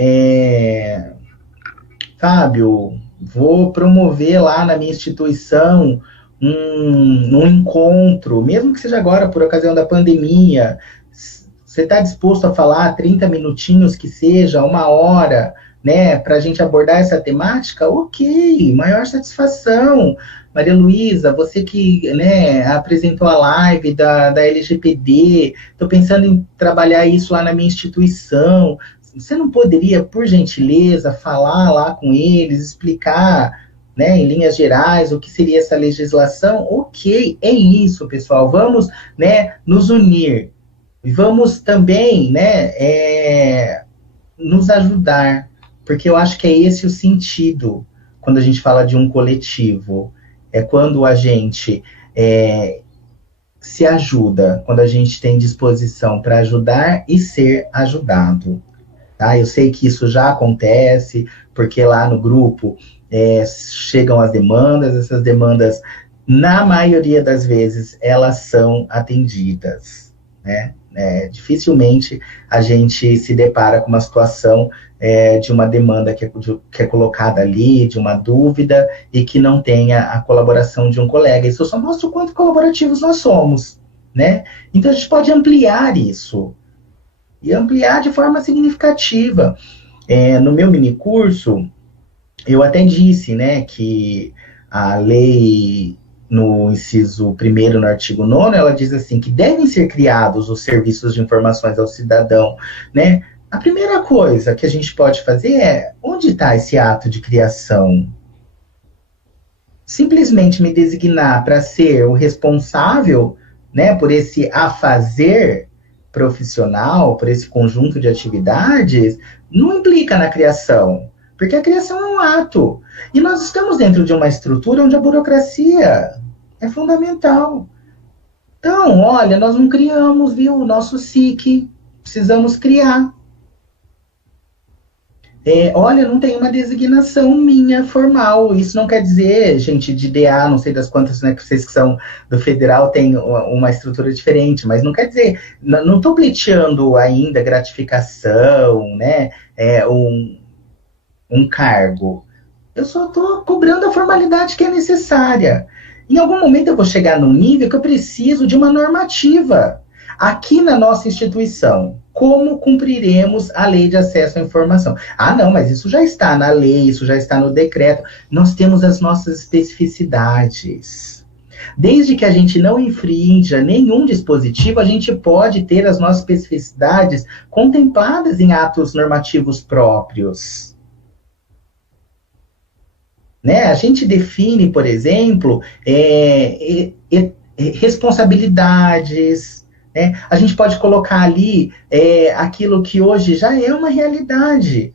Fábio, vou promover lá na minha instituição um encontro, mesmo que seja agora por ocasião da pandemia. Você está disposto a falar 30 minutinhos que seja, 1 hora, né, para a gente abordar essa temática? Ok, maior satisfação. Maria Luísa, você que, né, apresentou a live da LGPD, estou pensando em trabalhar isso lá na minha instituição. Você não poderia, por gentileza, falar lá com eles, explicar, né, em linhas gerais, o que seria essa legislação? Ok, é isso, pessoal. Vamos, né, nos unir. E vamos também, né, nos ajudar. Porque eu acho que é esse o sentido quando a gente fala de um coletivo. É quando a gente se ajuda, quando a gente tem disposição para ajudar e ser ajudado. Tá? Eu sei que isso já acontece, porque lá no grupo chegam as demandas, essas demandas, na maioria das vezes, elas são atendidas, né? Dificilmente a gente se depara com uma situação de uma demanda que é colocada ali, de uma dúvida, e que não tenha a colaboração de um colega. Isso só mostra o quanto colaborativos nós somos, né? Então a gente pode ampliar isso, e ampliar de forma significativa. No meu minicurso, eu até disse, né, que a lei, no inciso 1º, no artigo 9º, ela diz assim, que devem ser criados os serviços de informações ao cidadão, né? A primeira coisa que a gente pode fazer é, onde está esse ato de criação? Simplesmente me designar para ser o responsável, né, por esse afazer profissional, por esse conjunto de atividades, não implica na criação, porque a criação é um ato. E nós estamos dentro de uma estrutura onde a burocracia é fundamental. Então, olha, nós não criamos, viu, o nosso SIC, precisamos criar. Olha, não tem uma designação minha formal. Isso não quer dizer, gente, de DA, não sei das quantas, né, que vocês que são do federal têm uma estrutura diferente, mas não quer dizer, não estou pleiteando ainda gratificação, né, um cargo. Eu só estou cobrando a formalidade que é necessária. Em algum momento eu vou chegar num nível que eu preciso de uma normativa. Aqui na nossa instituição, como cumpriremos a lei de acesso à informação? Ah, não, mas isso já está na lei, isso já está no decreto. Nós temos as nossas especificidades. Desde que a gente não infrinja nenhum dispositivo, a gente pode ter as nossas especificidades contempladas em atos normativos próprios. Né? A gente define, por exemplo, responsabilidades. A gente pode colocar ali aquilo que hoje já é uma realidade,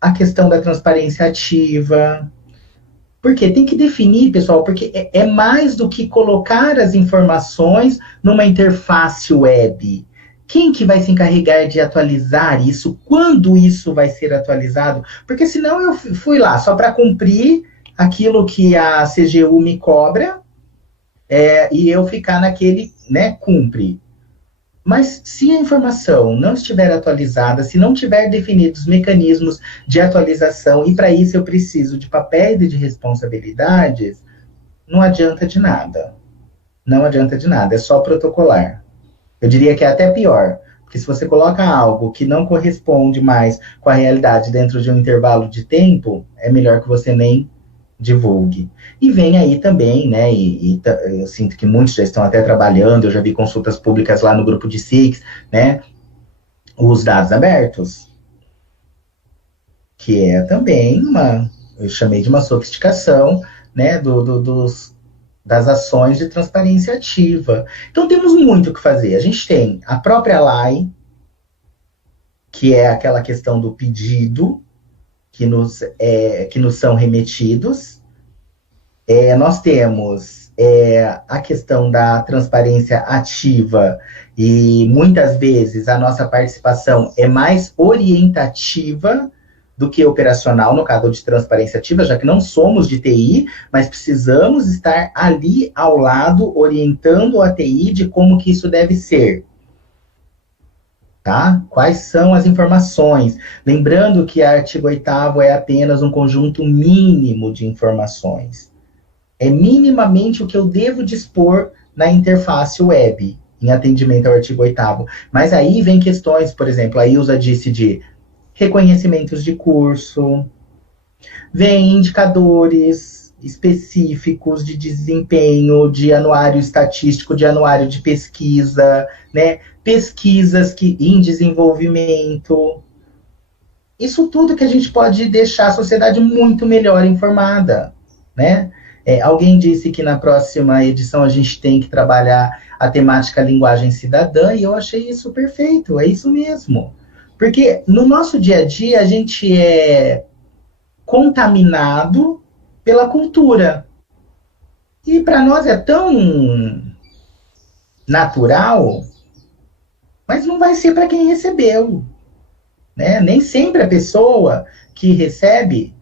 a questão da transparência ativa. Porque tem que definir, pessoal, porque é mais do que colocar as informações numa interface web. Quem que vai se encarregar de atualizar isso? Quando isso vai ser atualizado? Porque senão eu fui lá só para cumprir aquilo que a CGU me cobra e eu ficar naquele, né, cumpre. Mas se a informação não estiver atualizada, se não tiver definidos mecanismos de atualização, e para isso eu preciso de papéis e de responsabilidades, não adianta de nada. Não adianta de nada, é só protocolar. Eu diria que é até pior, porque se você coloca algo que não corresponde mais com a realidade dentro de um intervalo de tempo, é melhor que você nem divulgue. E vem aí também, né, eu sinto que muitos já estão até trabalhando, eu já vi consultas públicas lá no grupo de SIX, né, os dados abertos, que é também eu chamei de uma sofisticação, né, das ações de transparência ativa. Então temos muito o que fazer. A gente tem a própria lei, que é aquela questão do pedido que nos são remetidos. Nós temos a questão da transparência ativa e muitas vezes a nossa participação é mais orientativa do que operacional, no caso de transparência ativa, já que não somos de TI, mas precisamos estar ali ao lado, orientando a TI de como que isso deve ser. Tá? Quais são as informações? Lembrando que o artigo 8º é apenas um conjunto mínimo de informações. É minimamente o que eu devo dispor na interface web, em atendimento ao artigo 8º. Mas aí vem questões, por exemplo, a Ilza disse de reconhecimentos de curso, vem indicadores específicos de desempenho, de anuário estatístico, de anuário de pesquisa, né? Pesquisas em desenvolvimento. Isso tudo que a gente pode deixar a sociedade muito melhor informada, né? Alguém disse que na próxima edição a gente tem que trabalhar a temática linguagem cidadã, e eu achei isso perfeito, é isso mesmo. Porque no nosso dia a dia a gente é contaminado pela cultura. E para nós é tão natural, mas não vai ser para quem recebeu. Né? Nem sempre a pessoa que recebe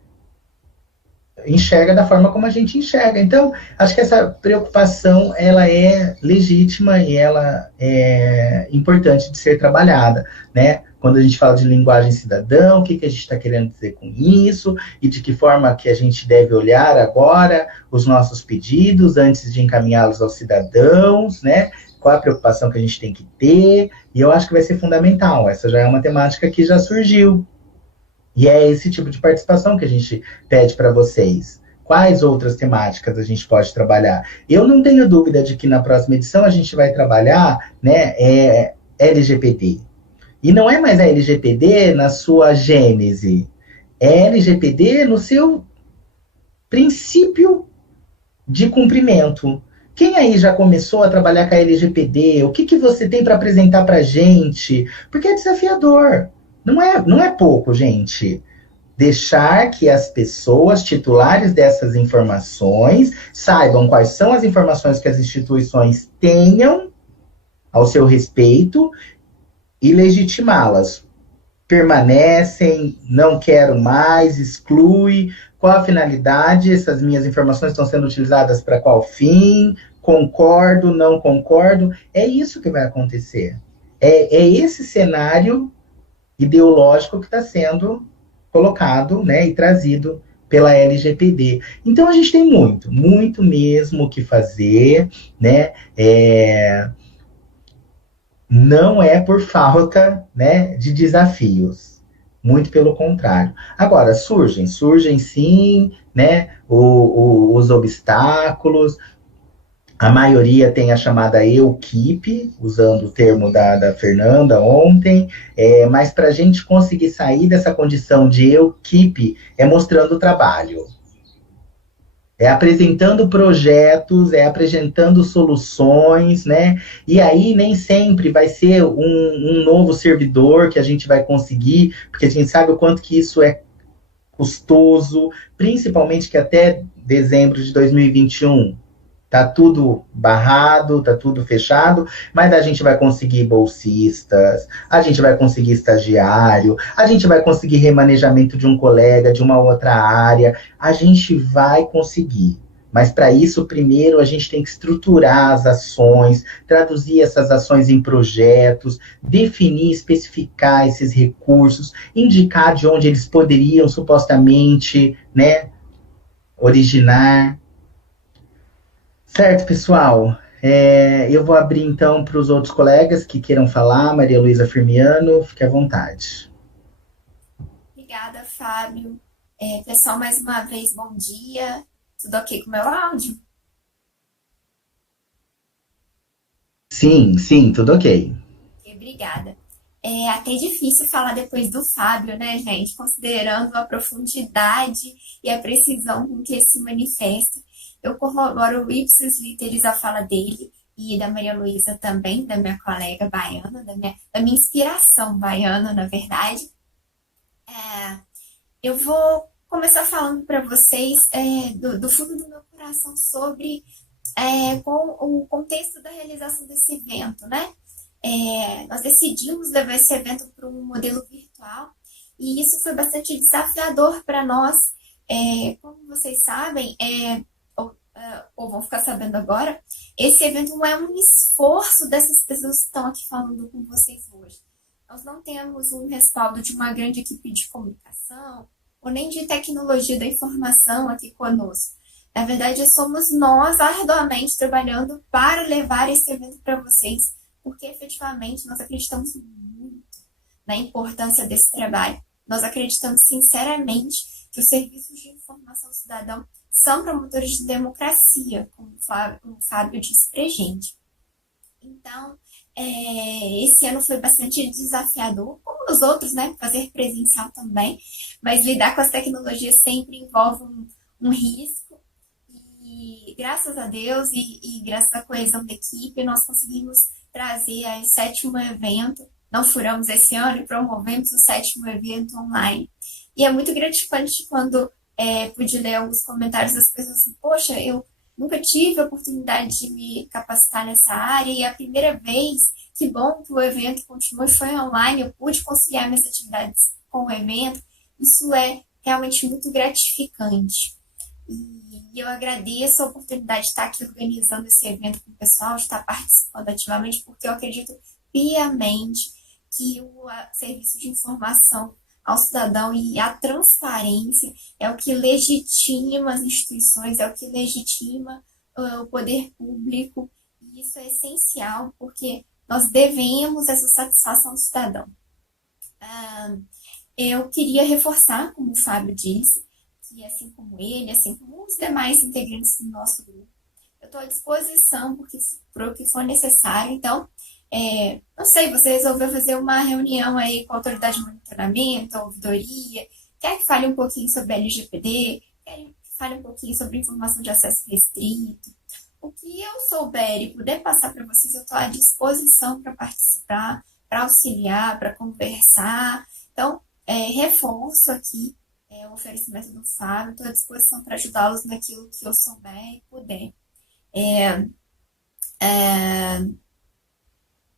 enxerga da forma como a gente enxerga. Então, acho que essa preocupação ela é legítima e ela é importante de ser trabalhada, né? Quando a gente fala de linguagem cidadã, o que a gente está querendo dizer com isso e de que forma que a gente deve olhar agora os nossos pedidos antes de encaminhá-los aos cidadãos, né? Qual a preocupação que a gente tem que ter, e eu acho que vai ser fundamental. Essa já é uma temática que já surgiu. E é esse tipo de participação que a gente pede para vocês. Quais outras temáticas a gente pode trabalhar? Eu não tenho dúvida de que na próxima edição a gente vai trabalhar, né, LGPD. E não é mais a LGPD na sua gênese. É LGPD no seu princípio de cumprimento. Quem aí já começou a trabalhar com a LGPD? O que você tem para apresentar para a gente? Porque é desafiador. Não é pouco, gente. Deixar que as pessoas titulares dessas informações saibam quais são as informações que as instituições tenham ao seu respeito e legitimá-las. Permanecem, não quero mais, exclui. Qual a finalidade? Essas minhas informações estão sendo utilizadas para qual fim? Concordo, não concordo? É isso que vai acontecer. É esse cenário ideológico que está sendo colocado, né, e trazido pela LGPD. Então, a gente tem muito mesmo o que fazer, né, não é por falta, né, de desafios, muito pelo contrário. Agora, surgem sim, né, os obstáculos. A maioria tem a chamada EUKIP, usando o termo da Fernanda ontem, mas para a gente conseguir sair dessa condição de EUKIP é mostrando o trabalho. É apresentando projetos, é apresentando soluções, né? E aí nem sempre vai ser um novo servidor que a gente vai conseguir, porque a gente sabe o quanto que isso é custoso, principalmente que até dezembro de 2021 tá tudo barrado, tá tudo fechado, mas a gente vai conseguir bolsistas, a gente vai conseguir estagiário, a gente vai conseguir remanejamento de um colega de uma outra área, a gente vai conseguir. Mas para isso, primeiro, a gente tem que estruturar as ações, traduzir essas ações em projetos, definir, especificar esses recursos, indicar de onde eles poderiam supostamente, né, originar. Certo, pessoal. Eu vou abrir, então, para os outros colegas que queiram falar. Maria Luísa Firmiano, fique à vontade. Obrigada, Fábio. Pessoal, mais uma vez, bom dia. Tudo ok com o meu áudio? Sim, sim, tudo ok. Ok, obrigada. É até difícil falar depois do Fábio, né, gente? Considerando a profundidade e a precisão com que ele se manifesta. Eu corroboro o ipsis literis a fala dele e da Maria Luísa também, da minha colega baiana, da minha inspiração baiana, na verdade. É, eu vou começar falando para vocês do fundo do meu coração sobre com o contexto da realização desse evento, né? Nós decidimos levar esse evento para um modelo virtual e isso foi bastante desafiador para nós. Como vocês sabem, ou vão ficar sabendo agora, esse evento não é um esforço dessas pessoas que estão aqui falando com vocês hoje. Nós não temos um respaldo de uma grande equipe de comunicação ou nem de tecnologia da informação aqui conosco. Na verdade, somos nós arduamente trabalhando para levar esse evento para vocês, porque efetivamente nós acreditamos muito na importância desse trabalho. Nós acreditamos sinceramente que os serviços de informação ao cidadão são promotores de democracia, como o Fábio disse para gente. Então, esse ano foi bastante desafiador, como os outros, né? Fazer presencial também, mas lidar com as tecnologias sempre envolve um risco. E graças a Deus e graças à coesão da equipe, nós conseguimos trazer o sétimo evento. Não furamos esse ano e promovemos o sétimo evento online. E é muito gratificante quando pude ler alguns comentários das pessoas assim, poxa, eu nunca tive a oportunidade de me capacitar nessa área e é a primeira vez, que bom que o evento continuou e foi online, eu pude conciliar minhas atividades com o evento. Isso é realmente muito gratificante. E eu agradeço a oportunidade de estar aqui organizando esse evento com o pessoal, de estar participando ativamente, porque eu acredito piamente que o serviço de informação ao cidadão e a transparência é o que legitima as instituições, é o que legitima o poder público, e isso é essencial, porque nós devemos essa satisfação do cidadão. Eu queria reforçar, como o Fábio disse, que assim como ele, assim como os demais integrantes do nosso grupo, eu estou à disposição para o que for necessário. Então, não sei, você resolveu fazer uma reunião aí com a autoridade de monitoramento, a ouvidoria, quer que fale um pouquinho sobre a LGPD, quer que fale um pouquinho sobre informação de acesso restrito. O que eu souber e puder passar para vocês, eu estou à disposição para participar, para auxiliar, para conversar. Então, reforço aqui o oferecimento do Fábio, estou à disposição para ajudá-los naquilo que eu souber e puder.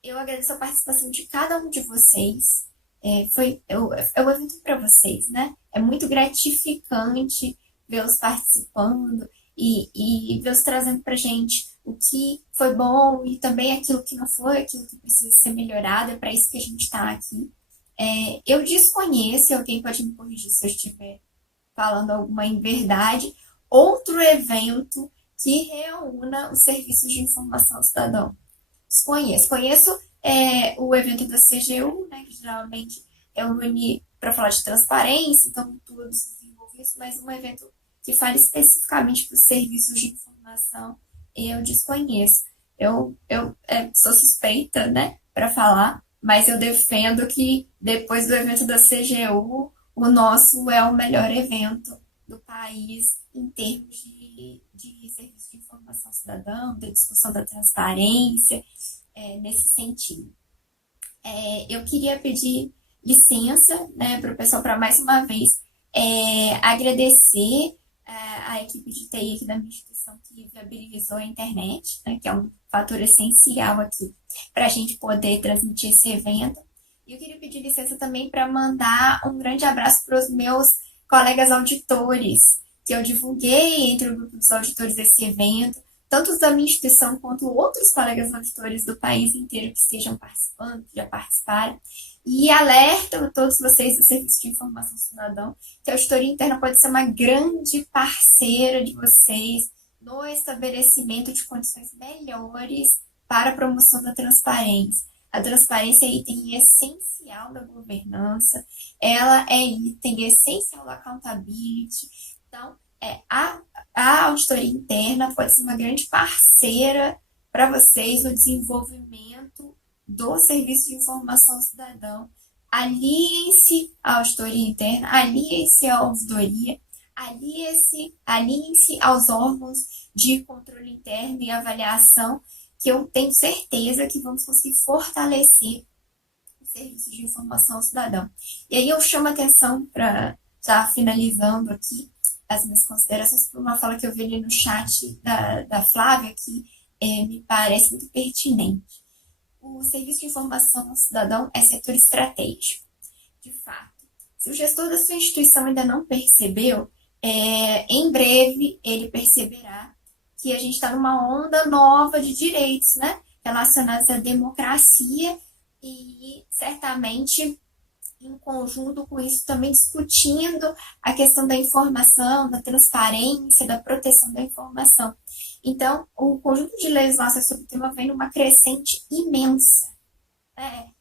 Eu agradeço a participação de cada um de vocês. É um evento para vocês, né? É muito gratificante vê-los participando e vê-los trazendo para gente o que foi bom e também aquilo que não foi, aquilo que precisa ser melhorado. É para isso que a gente está aqui. Eu desconheço, alguém pode me corrigir se eu estiver falando alguma inverdade, outro evento que reúna os serviços de informação ao cidadão. Desconheço. Conheço o evento da CGU, né, que geralmente é une para falar de transparência, então todos desenvolvem isso, mas um evento que fale especificamente para os serviços de informação, eu desconheço. Eu sou suspeita, né, para falar, mas eu defendo que depois do evento da CGU, o nosso é o melhor evento do país em termos de serviço de informação cidadã, de discussão da transparência, nesse sentido. Eu queria pedir licença, né, para o pessoal para mais uma vez agradecer a equipe de TI aqui da minha instituição que viabilizou a internet, né, que é um fator essencial aqui para a gente poder transmitir esse evento. E eu queria pedir licença também para mandar um grande abraço para os meus colegas auditores, que eu divulguei entre o grupo dos auditores desse evento, tanto os da minha instituição quanto outros colegas auditores do país inteiro que estejam participando, que já participaram. E alerto a todos vocês do Serviço de Informação Cidadão que a auditoria interna pode ser uma grande parceira de vocês no estabelecimento de condições melhores para a promoção da transparência. A transparência é item essencial da governança, ela é item essencial da accountability. Então, A auditoria interna pode ser uma grande parceira para vocês no desenvolvimento do serviço de informação ao cidadão. Aliem-se à auditoria interna, aliem-se à ouvidoria, aliem-se aos órgãos de controle interno e avaliação, que eu tenho certeza que vamos conseguir fortalecer o serviço de informação ao cidadão. E aí eu chamo a atenção para, já finalizando aqui, as minhas considerações por uma fala que eu vi ali no chat da Flávia, que me parece muito pertinente. O serviço de informação ao cidadão é setor estratégico, de fato. Se o gestor da sua instituição ainda não percebeu, em breve ele perceberá que a gente está numa onda nova de direitos, né, relacionados à democracia e certamente em conjunto com isso também discutindo a questão da informação, da transparência, da proteção da informação. Então, o conjunto de legislações sobre o tema vem numa crescente imensa.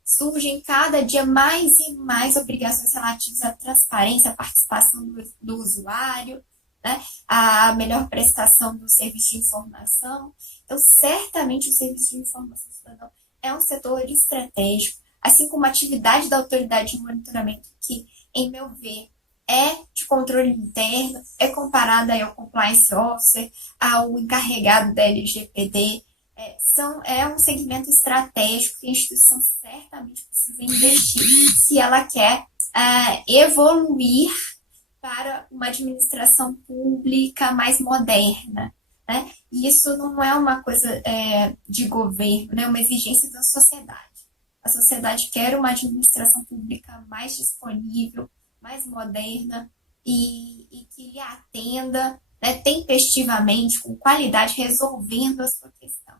Surgem cada dia mais e mais obrigações relativas à transparência, à participação do usuário, né, a melhor prestação do serviço de informação. Então, certamente o serviço de informação cidadão é um setor estratégico, assim como a atividade da autoridade de monitoramento, que, em meu ver, é de controle interno, é comparada ao compliance officer, ao encarregado da LGPD. É um segmento estratégico que a instituição certamente precisa investir se ela quer evoluir para uma administração pública mais moderna, né? E isso não é uma coisa de governo, né? É uma exigência da sociedade. A sociedade quer uma administração pública mais disponível, mais moderna e que lhe atenda, né, tempestivamente, com qualidade, resolvendo a sua questão.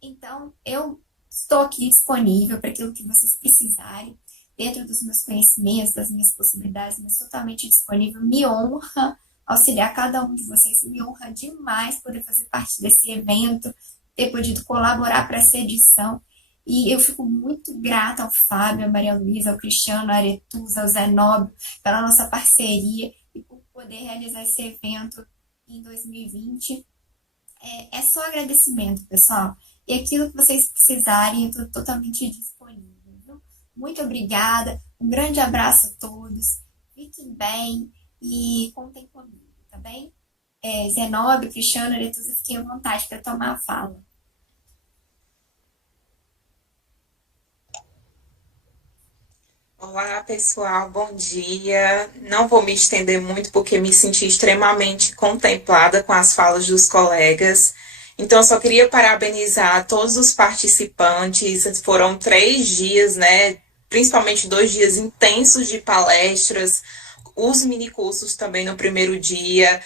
Então, eu estou aqui disponível para aquilo que vocês precisarem, dentro dos meus conhecimentos, das minhas possibilidades, mas totalmente disponível. Me honra auxiliar cada um de vocês, me honra demais poder fazer parte desse evento, ter podido colaborar para essa edição. E eu fico muito grata ao Fábio, à Maria Luísa, ao Cristiano, ao Aretusa, ao Zenóbio, pela nossa parceria e por poder realizar esse evento em 2020. É só agradecimento, pessoal. E aquilo que vocês precisarem, eu estou totalmente disponível. Viu? Muito obrigada, um grande abraço a todos, fiquem bem e contem comigo, tá bem? Zenóbio, Cristiano, Aretusa, fiquem à vontade para tomar a fala. Olá, pessoal, bom dia. Não vou me estender muito porque me senti extremamente contemplada com as falas dos colegas. Então, eu só queria parabenizar todos os participantes. Foram 3 dias, né? Principalmente 2 dias intensos de palestras, os minicursos também no primeiro dia,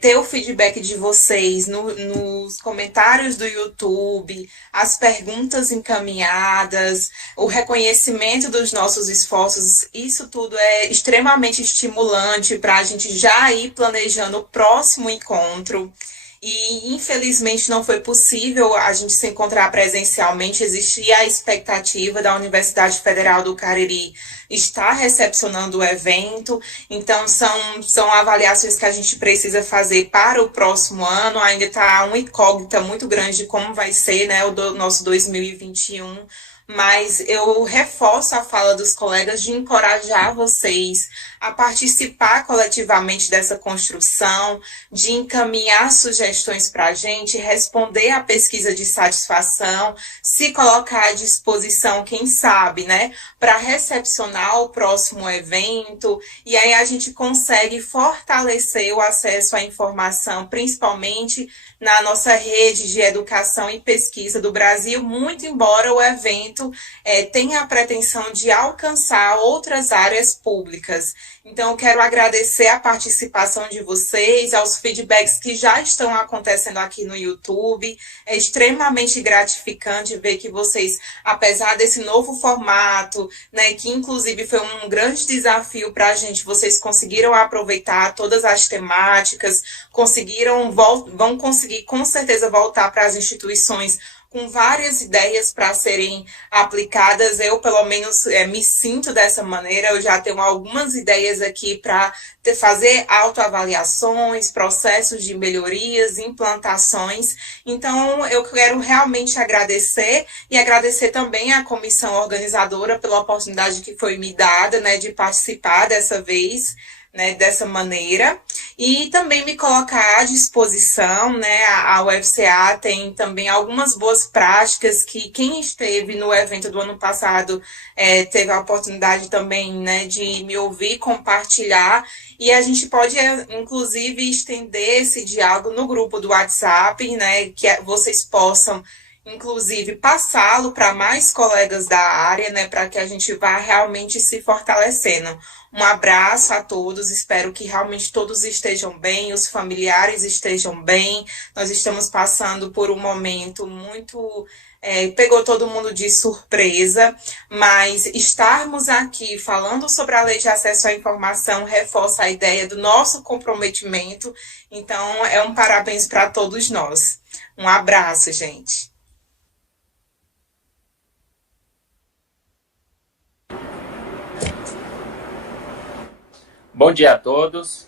ter o feedback de vocês nos comentários do YouTube, as perguntas encaminhadas, o reconhecimento dos nossos esforços, isso tudo é extremamente estimulante para a gente já ir planejando o próximo encontro. E, infelizmente, não foi possível a gente se encontrar presencialmente. Existia a expectativa da Universidade Federal do Cariri estar recepcionando o evento. Então, são avaliações que a gente precisa fazer para o próximo ano. Ainda está uma incógnita muito grande de como vai ser, né, o nosso 2021. Mas eu reforço a fala dos colegas de encorajar vocês a participar coletivamente dessa construção, de encaminhar sugestões para a gente, responder à pesquisa de satisfação, se colocar à disposição, quem sabe, né, para recepcionar o próximo evento, e aí a gente consegue fortalecer o acesso à informação, principalmente na nossa rede de educação e pesquisa do Brasil, muito embora o evento tenha a pretensão de alcançar outras áreas públicas. Então, eu quero agradecer a participação de vocês, aos feedbacks que já estão acontecendo aqui no YouTube. É extremamente gratificante ver que vocês, apesar desse novo formato, né, que inclusive foi um grande desafio para a gente, vocês conseguiram aproveitar todas as temáticas, vão conseguir com certeza voltar para as instituições com várias ideias para serem aplicadas. Eu, pelo menos, me sinto dessa maneira. Eu já tenho algumas ideias aqui para fazer autoavaliações, processos de melhorias, implantações. Então, eu quero realmente agradecer e agradecer também à comissão organizadora pela oportunidade que foi me dada, né, de participar dessa vez, né, dessa maneira, e também me colocar à disposição, né, a UFCA tem também algumas boas práticas que quem esteve no evento do ano passado teve a oportunidade também, né, de me ouvir, compartilhar, e a gente pode, inclusive, estender esse diálogo no grupo do WhatsApp, né, que vocês possam inclusive passá-lo para mais colegas da área, né, para que a gente vá realmente se fortalecendo. Um abraço a todos, espero que realmente todos estejam bem, os familiares estejam bem. Nós estamos passando por um momento muito... pegou todo mundo de surpresa, mas estarmos aqui falando sobre a Lei de Acesso à Informação reforça a ideia do nosso comprometimento, então é um parabéns para todos nós. Um abraço, gente. Bom dia a todos.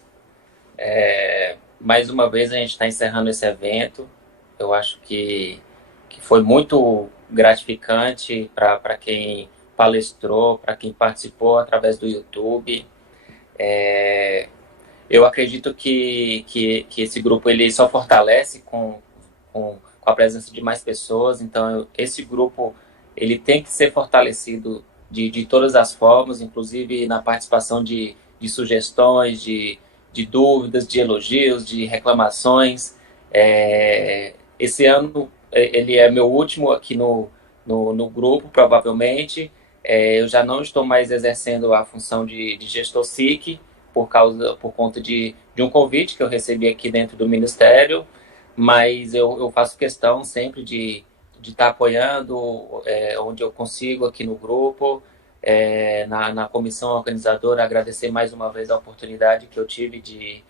Mais uma vez a gente está encerrando esse evento. Eu acho que foi muito gratificante para quem palestrou, para quem participou através do YouTube. Eu acredito que esse grupo ele só fortalece com a presença de mais pessoas. Então, esse grupo ele tem que ser fortalecido de todas as formas, inclusive na participação de sugestões, de dúvidas, de elogios, de reclamações. Esse ano ele é meu último aqui no grupo, provavelmente. Eu já não estou mais exercendo a função de gestor SIC por conta de um convite que eu recebi aqui dentro do Ministério, mas eu faço questão sempre de estar apoiando onde eu consigo aqui no grupo. Na comissão organizadora, agradecer mais uma vez a oportunidade que eu tive de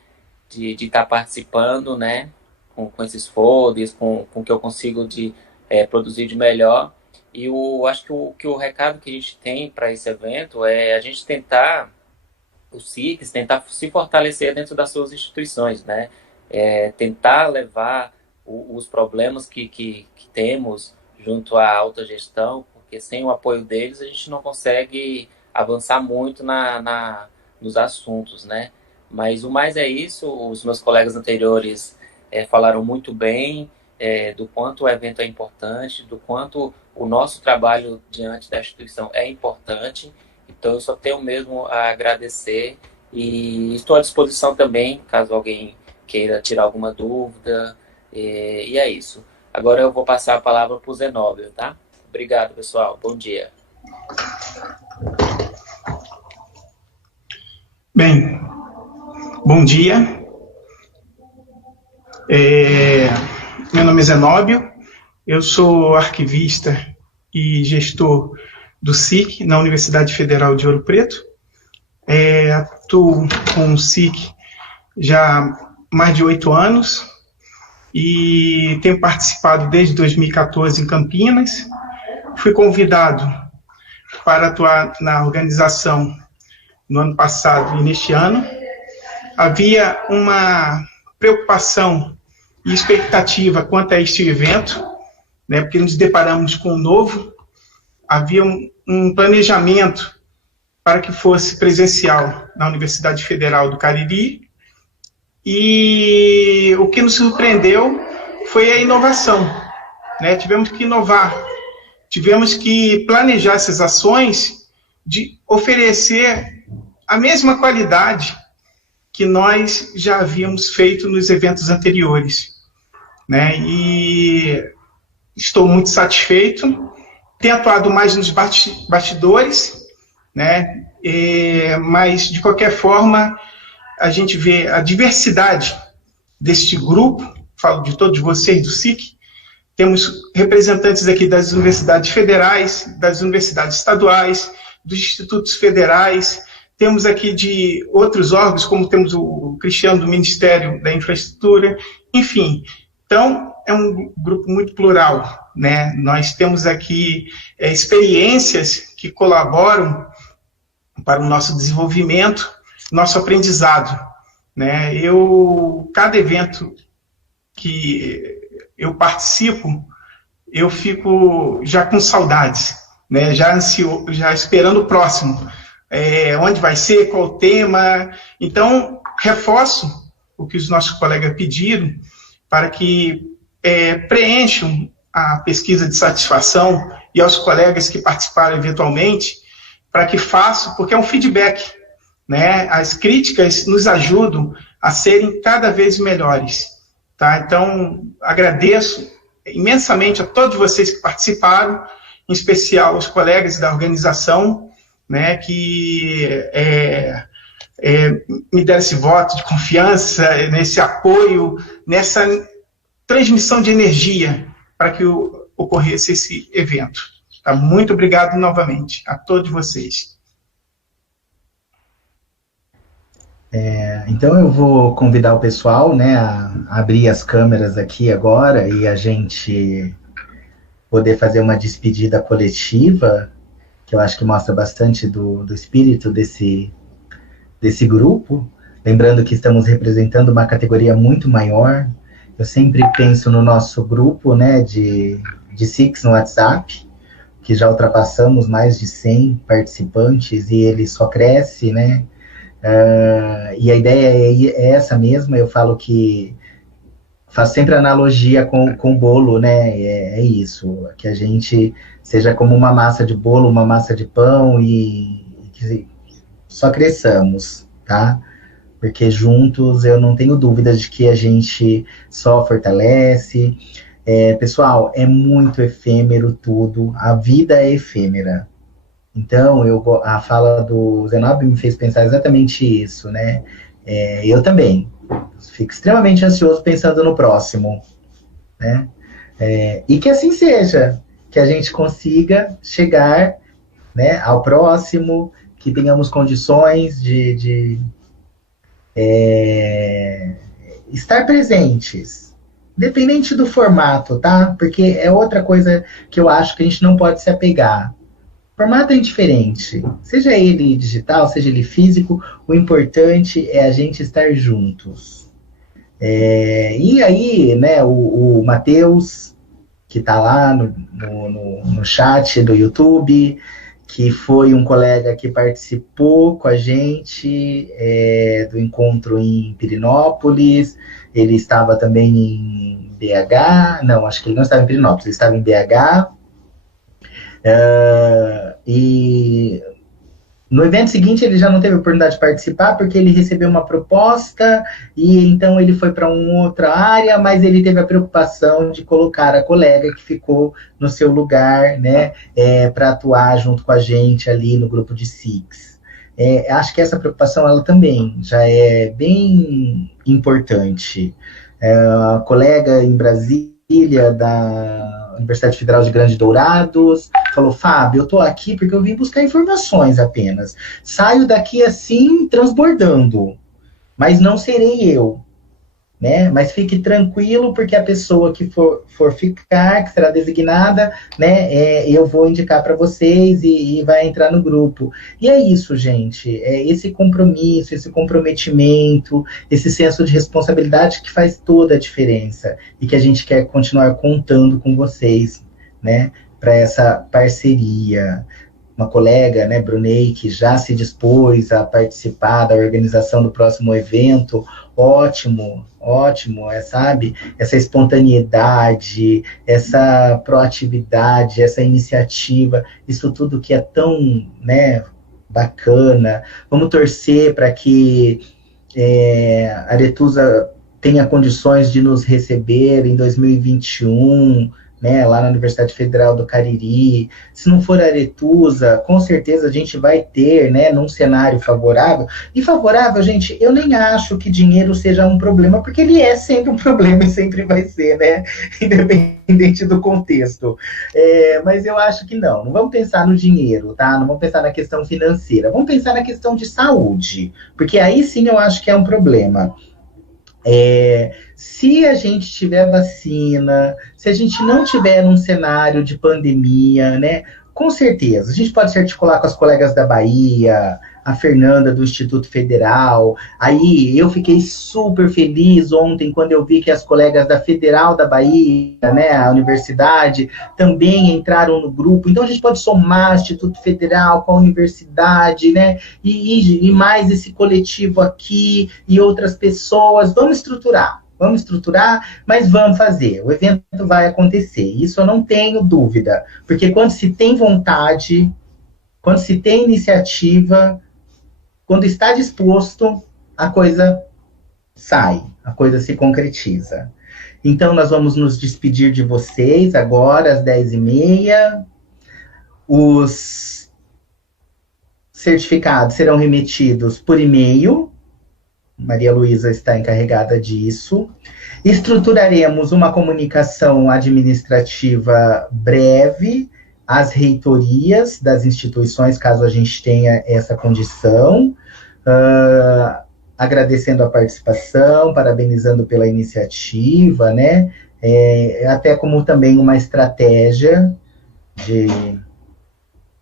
estar participando, né, com esses folders, com o que eu consigo produzir de melhor. E acho que o recado que a gente tem para esse evento é a gente tentar, os SICs, tentar se fortalecer dentro das suas instituições, né, tentar levar os problemas que temos junto à alta gestão, porque sem o apoio deles a gente não consegue avançar muito nos assuntos, né? Mas o mais é isso, os meus colegas anteriores falaram muito bem do quanto o evento é importante, do quanto o nosso trabalho diante da instituição é importante, então eu só tenho mesmo a agradecer e estou à disposição também, caso alguém queira tirar alguma dúvida, e é isso. Agora eu vou passar a palavra para o Zenóbio, tá? Obrigado, pessoal. Bom dia. Bem, bom dia. Meu nome é Zenóbio, eu sou arquivista e gestor do SIC na Universidade Federal de Ouro Preto. Atuo com o SIC já há mais de 8 anos e tenho participado desde 2014 em Campinas. Fui convidado para atuar na organização no ano passado e neste ano. Havia uma preocupação e expectativa quanto a este evento, né, porque nos deparamos com o novo. Havia um planejamento para que fosse presencial na Universidade Federal do Cariri, e o que nos surpreendeu foi a inovação, né? Tivemos que inovar. Tivemos que planejar essas ações de oferecer a mesma qualidade que nós já havíamos feito nos eventos anteriores, né? E estou muito satisfeito. Tenho atuado mais nos bastidores, né? Mas, de qualquer forma, a gente vê a diversidade deste grupo, falo de todos vocês do SIC. Temos representantes aqui das universidades federais, das universidades estaduais, dos institutos federais, temos aqui de outros órgãos, como temos o Cristiano do Ministério da Infraestrutura, enfim. Então, é um grupo muito plural, né? Nós temos aqui experiências que colaboram para o nosso desenvolvimento, nosso aprendizado, né? Cada evento que eu participo, eu fico já com saudades, né? Já ansioso, já esperando o próximo. Onde vai ser, qual o tema. Então, reforço o que os nossos colegas pediram para que preencham a pesquisa de satisfação e aos colegas que participaram eventualmente, para que façam, porque é um feedback, né? As críticas nos ajudam a serem cada vez melhores, tá? Então, agradeço imensamente a todos vocês que participaram, em especial aos colegas da organização, né, que me deram esse voto de confiança, nesse apoio, nessa transmissão de energia para que ocorresse esse evento. Tá? Muito obrigado novamente a todos vocês. Então eu vou convidar o pessoal, né, a abrir as câmeras aqui agora e a gente poder fazer uma despedida coletiva, que eu acho que mostra bastante do espírito desse grupo. Lembrando que estamos representando uma categoria muito maior. Eu sempre penso no nosso grupo, né, de SICs no WhatsApp, que já ultrapassamos mais de 100 participantes e ele só cresce, né? E a ideia é essa mesma. Eu falo que faço sempre analogia com o bolo, né? É isso, que a gente seja como uma massa de bolo, uma massa de pão e que só cresçamos, tá? Porque juntos eu não tenho dúvidas de que a gente só fortalece. Pessoal, é muito efêmero tudo, a vida é efêmera. Então, a fala do Zenob me fez pensar exatamente isso, né? Eu também fico extremamente ansioso pensando no próximo, né? E que assim seja, que a gente consiga chegar, né, ao próximo, que tenhamos condições de estar presentes, independente do formato, tá? Porque é outra coisa que eu acho que a gente não pode se apegar. O formato é indiferente, seja ele digital, seja ele físico, o importante é a gente estar juntos. E aí, né, o Matheus, que está lá no chat do YouTube, que foi um colega que participou com a gente do encontro em Pirenópolis, ele estava também em BH, não, acho que ele não estava em Pirenópolis, ele estava em BH, e no evento seguinte ele já não teve a oportunidade de participar porque ele recebeu uma proposta e então ele foi para uma outra área, mas ele teve a preocupação de colocar a colega que ficou no seu lugar, né, para atuar junto com a gente ali no grupo de SICs. Acho que essa preocupação ela também já é bem importante. A colega em Brasília da Universidade Federal de Grande Dourados falou: Fábio, eu estou aqui porque eu vim buscar informações apenas. Saio daqui assim, transbordando, mas não serei eu, né? Mas fique tranquilo, porque a pessoa que for ficar, que será designada, né, eu vou indicar para vocês e vai entrar no grupo. E é isso, gente. Esse compromisso, esse comprometimento, esse senso de responsabilidade que faz toda a diferença e que a gente quer continuar contando com vocês, né, para essa parceria. Uma colega, né, Brunei, que já se dispôs a participar da organização do próximo evento. Ótimo, sabe? Essa espontaneidade, essa proatividade, essa iniciativa, isso tudo que é tão, né, bacana. Vamos torcer para que a Aretusa tenha condições de nos receber em 2021, né, lá na Universidade Federal do Cariri. Se não for a Aretusa, com certeza a gente vai ter, né, num cenário favorável. E favorável, gente, eu nem acho que dinheiro seja um problema, porque ele é sempre um problema e sempre vai ser, né, independente do contexto. Mas eu acho que não vamos pensar no dinheiro, tá? Não vamos pensar na questão financeira, vamos pensar na questão de saúde, porque aí sim eu acho que é um problema. Se a gente tiver vacina, se a gente não tiver num cenário de pandemia, né, com certeza, a gente pode se articular com as colegas da Bahia, a Fernanda do Instituto Federal. Aí eu fiquei super feliz ontem quando eu vi que as colegas da Federal da Bahia, né, a universidade, também entraram no grupo. Então a gente pode somar o Instituto Federal com a universidade, né, e mais esse coletivo aqui e outras pessoas. Vamos estruturar, mas vamos fazer. O evento vai acontecer. Isso eu não tenho dúvida. Porque quando se tem vontade, quando se tem iniciativa, quando está disposto, a coisa sai, a coisa se concretiza. Então, nós vamos nos despedir de vocês agora, às 10h30. Os certificados serão remetidos por e-mail. Maria Luísa está encarregada disso. Estruturaremos uma comunicação administrativa breve às reitorias das instituições, caso a gente tenha essa condição, agradecendo a participação, parabenizando pela iniciativa, né? Até como também uma estratégia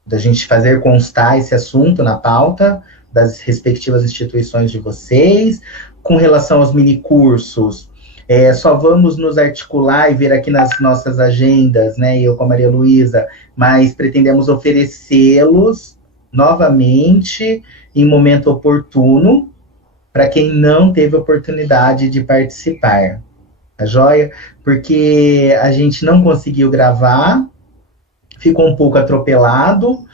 da gente fazer constar esse assunto na pauta das respectivas instituições de vocês. Com relação aos minicursos, só vamos nos articular e ver aqui nas nossas agendas, né, eu com a Maria Luísa, mas pretendemos oferecê-los novamente em momento oportuno para quem não teve oportunidade de participar, tá joia? Porque a gente não conseguiu gravar, ficou um pouco atropelado.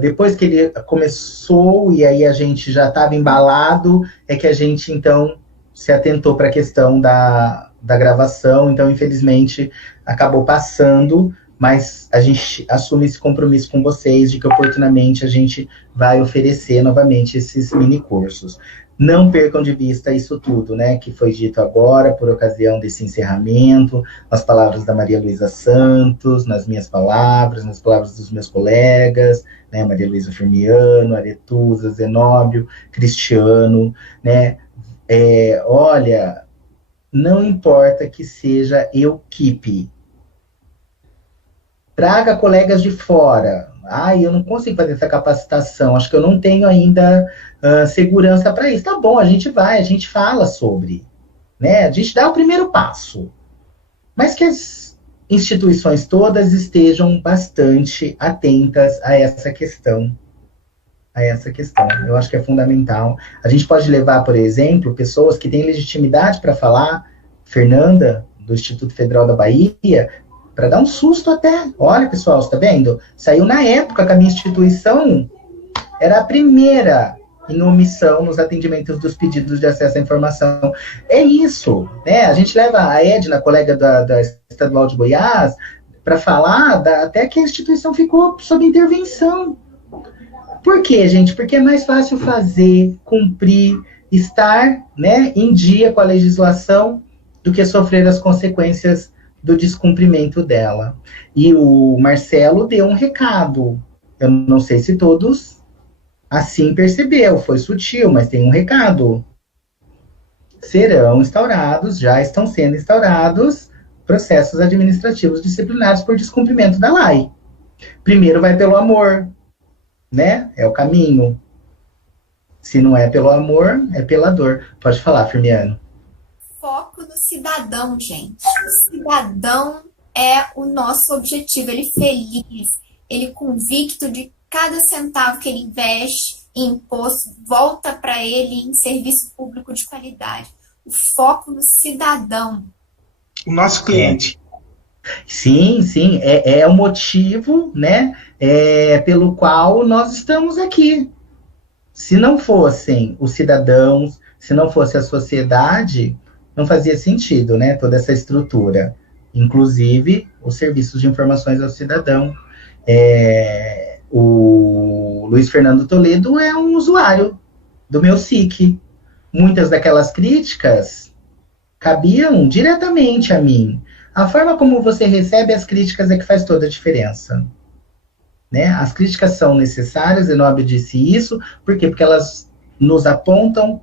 Depois que ele começou e aí a gente já estava embalado, é que a gente então se atentou para a questão da gravação. Então, infelizmente, acabou passando, mas a gente assume esse compromisso com vocês de que oportunamente a gente vai oferecer novamente esses mini cursos. Não percam de vista isso tudo, né, que foi dito agora, por ocasião desse encerramento, as palavras da Maria Luísa Santos, nas minhas palavras, nas palavras dos meus colegas, né, Maria Luísa Firmiano, Aretusa, Zenóbio, Cristiano, né, olha, não importa que seja equipe, traga colegas de fora. Eu não consigo fazer essa capacitação, acho que eu não tenho ainda segurança para isso. Tá bom, a gente vai, a gente fala sobre, né? A gente dá o primeiro passo. Mas que as instituições todas estejam bastante atentas a essa questão. Eu acho que é fundamental. A gente pode levar, por exemplo, pessoas que têm legitimidade para falar, Fernanda, do Instituto Federal da Bahia, para dar um susto até. Olha, pessoal, você está vendo? Saiu na época que a minha instituição era a primeira em omissão nos atendimentos dos pedidos de acesso à informação. É isso, né? A gente leva a Edna, colega da Estadual de Goiás, para falar até que a instituição ficou sob intervenção. Por quê, gente? Porque é mais fácil fazer, cumprir, estar, né, em dia com a legislação do que sofrer as consequências do descumprimento dela. E o Marcelo deu um recado. Eu não sei se todos assim percebeu, foi sutil, mas tem um recado. Serão instaurados, já estão sendo instaurados, processos administrativos disciplinares por descumprimento da lei. Primeiro vai pelo amor, né? É o caminho. Se não é pelo amor, é pela dor. Pode falar, Firmiano. Foco no cidadão, gente. O cidadão é o nosso objetivo. Ele feliz, ele convicto de cada centavo que ele investe em imposto, volta para ele em serviço público de qualidade. O foco no cidadão. O nosso cliente. Sim, é o motivo, né, pelo qual nós estamos aqui. Se não fossem os cidadãos, se não fosse a sociedade, não fazia sentido, né, toda essa estrutura. Inclusive, os serviços de informações ao cidadão. O Luiz Fernando Toledo é um usuário do meu SIC. Muitas daquelas críticas cabiam diretamente a mim. A forma como você recebe as críticas é que faz toda a diferença. Né? As críticas são necessárias, Zenóbio disse isso, por quê? Porque elas nos apontam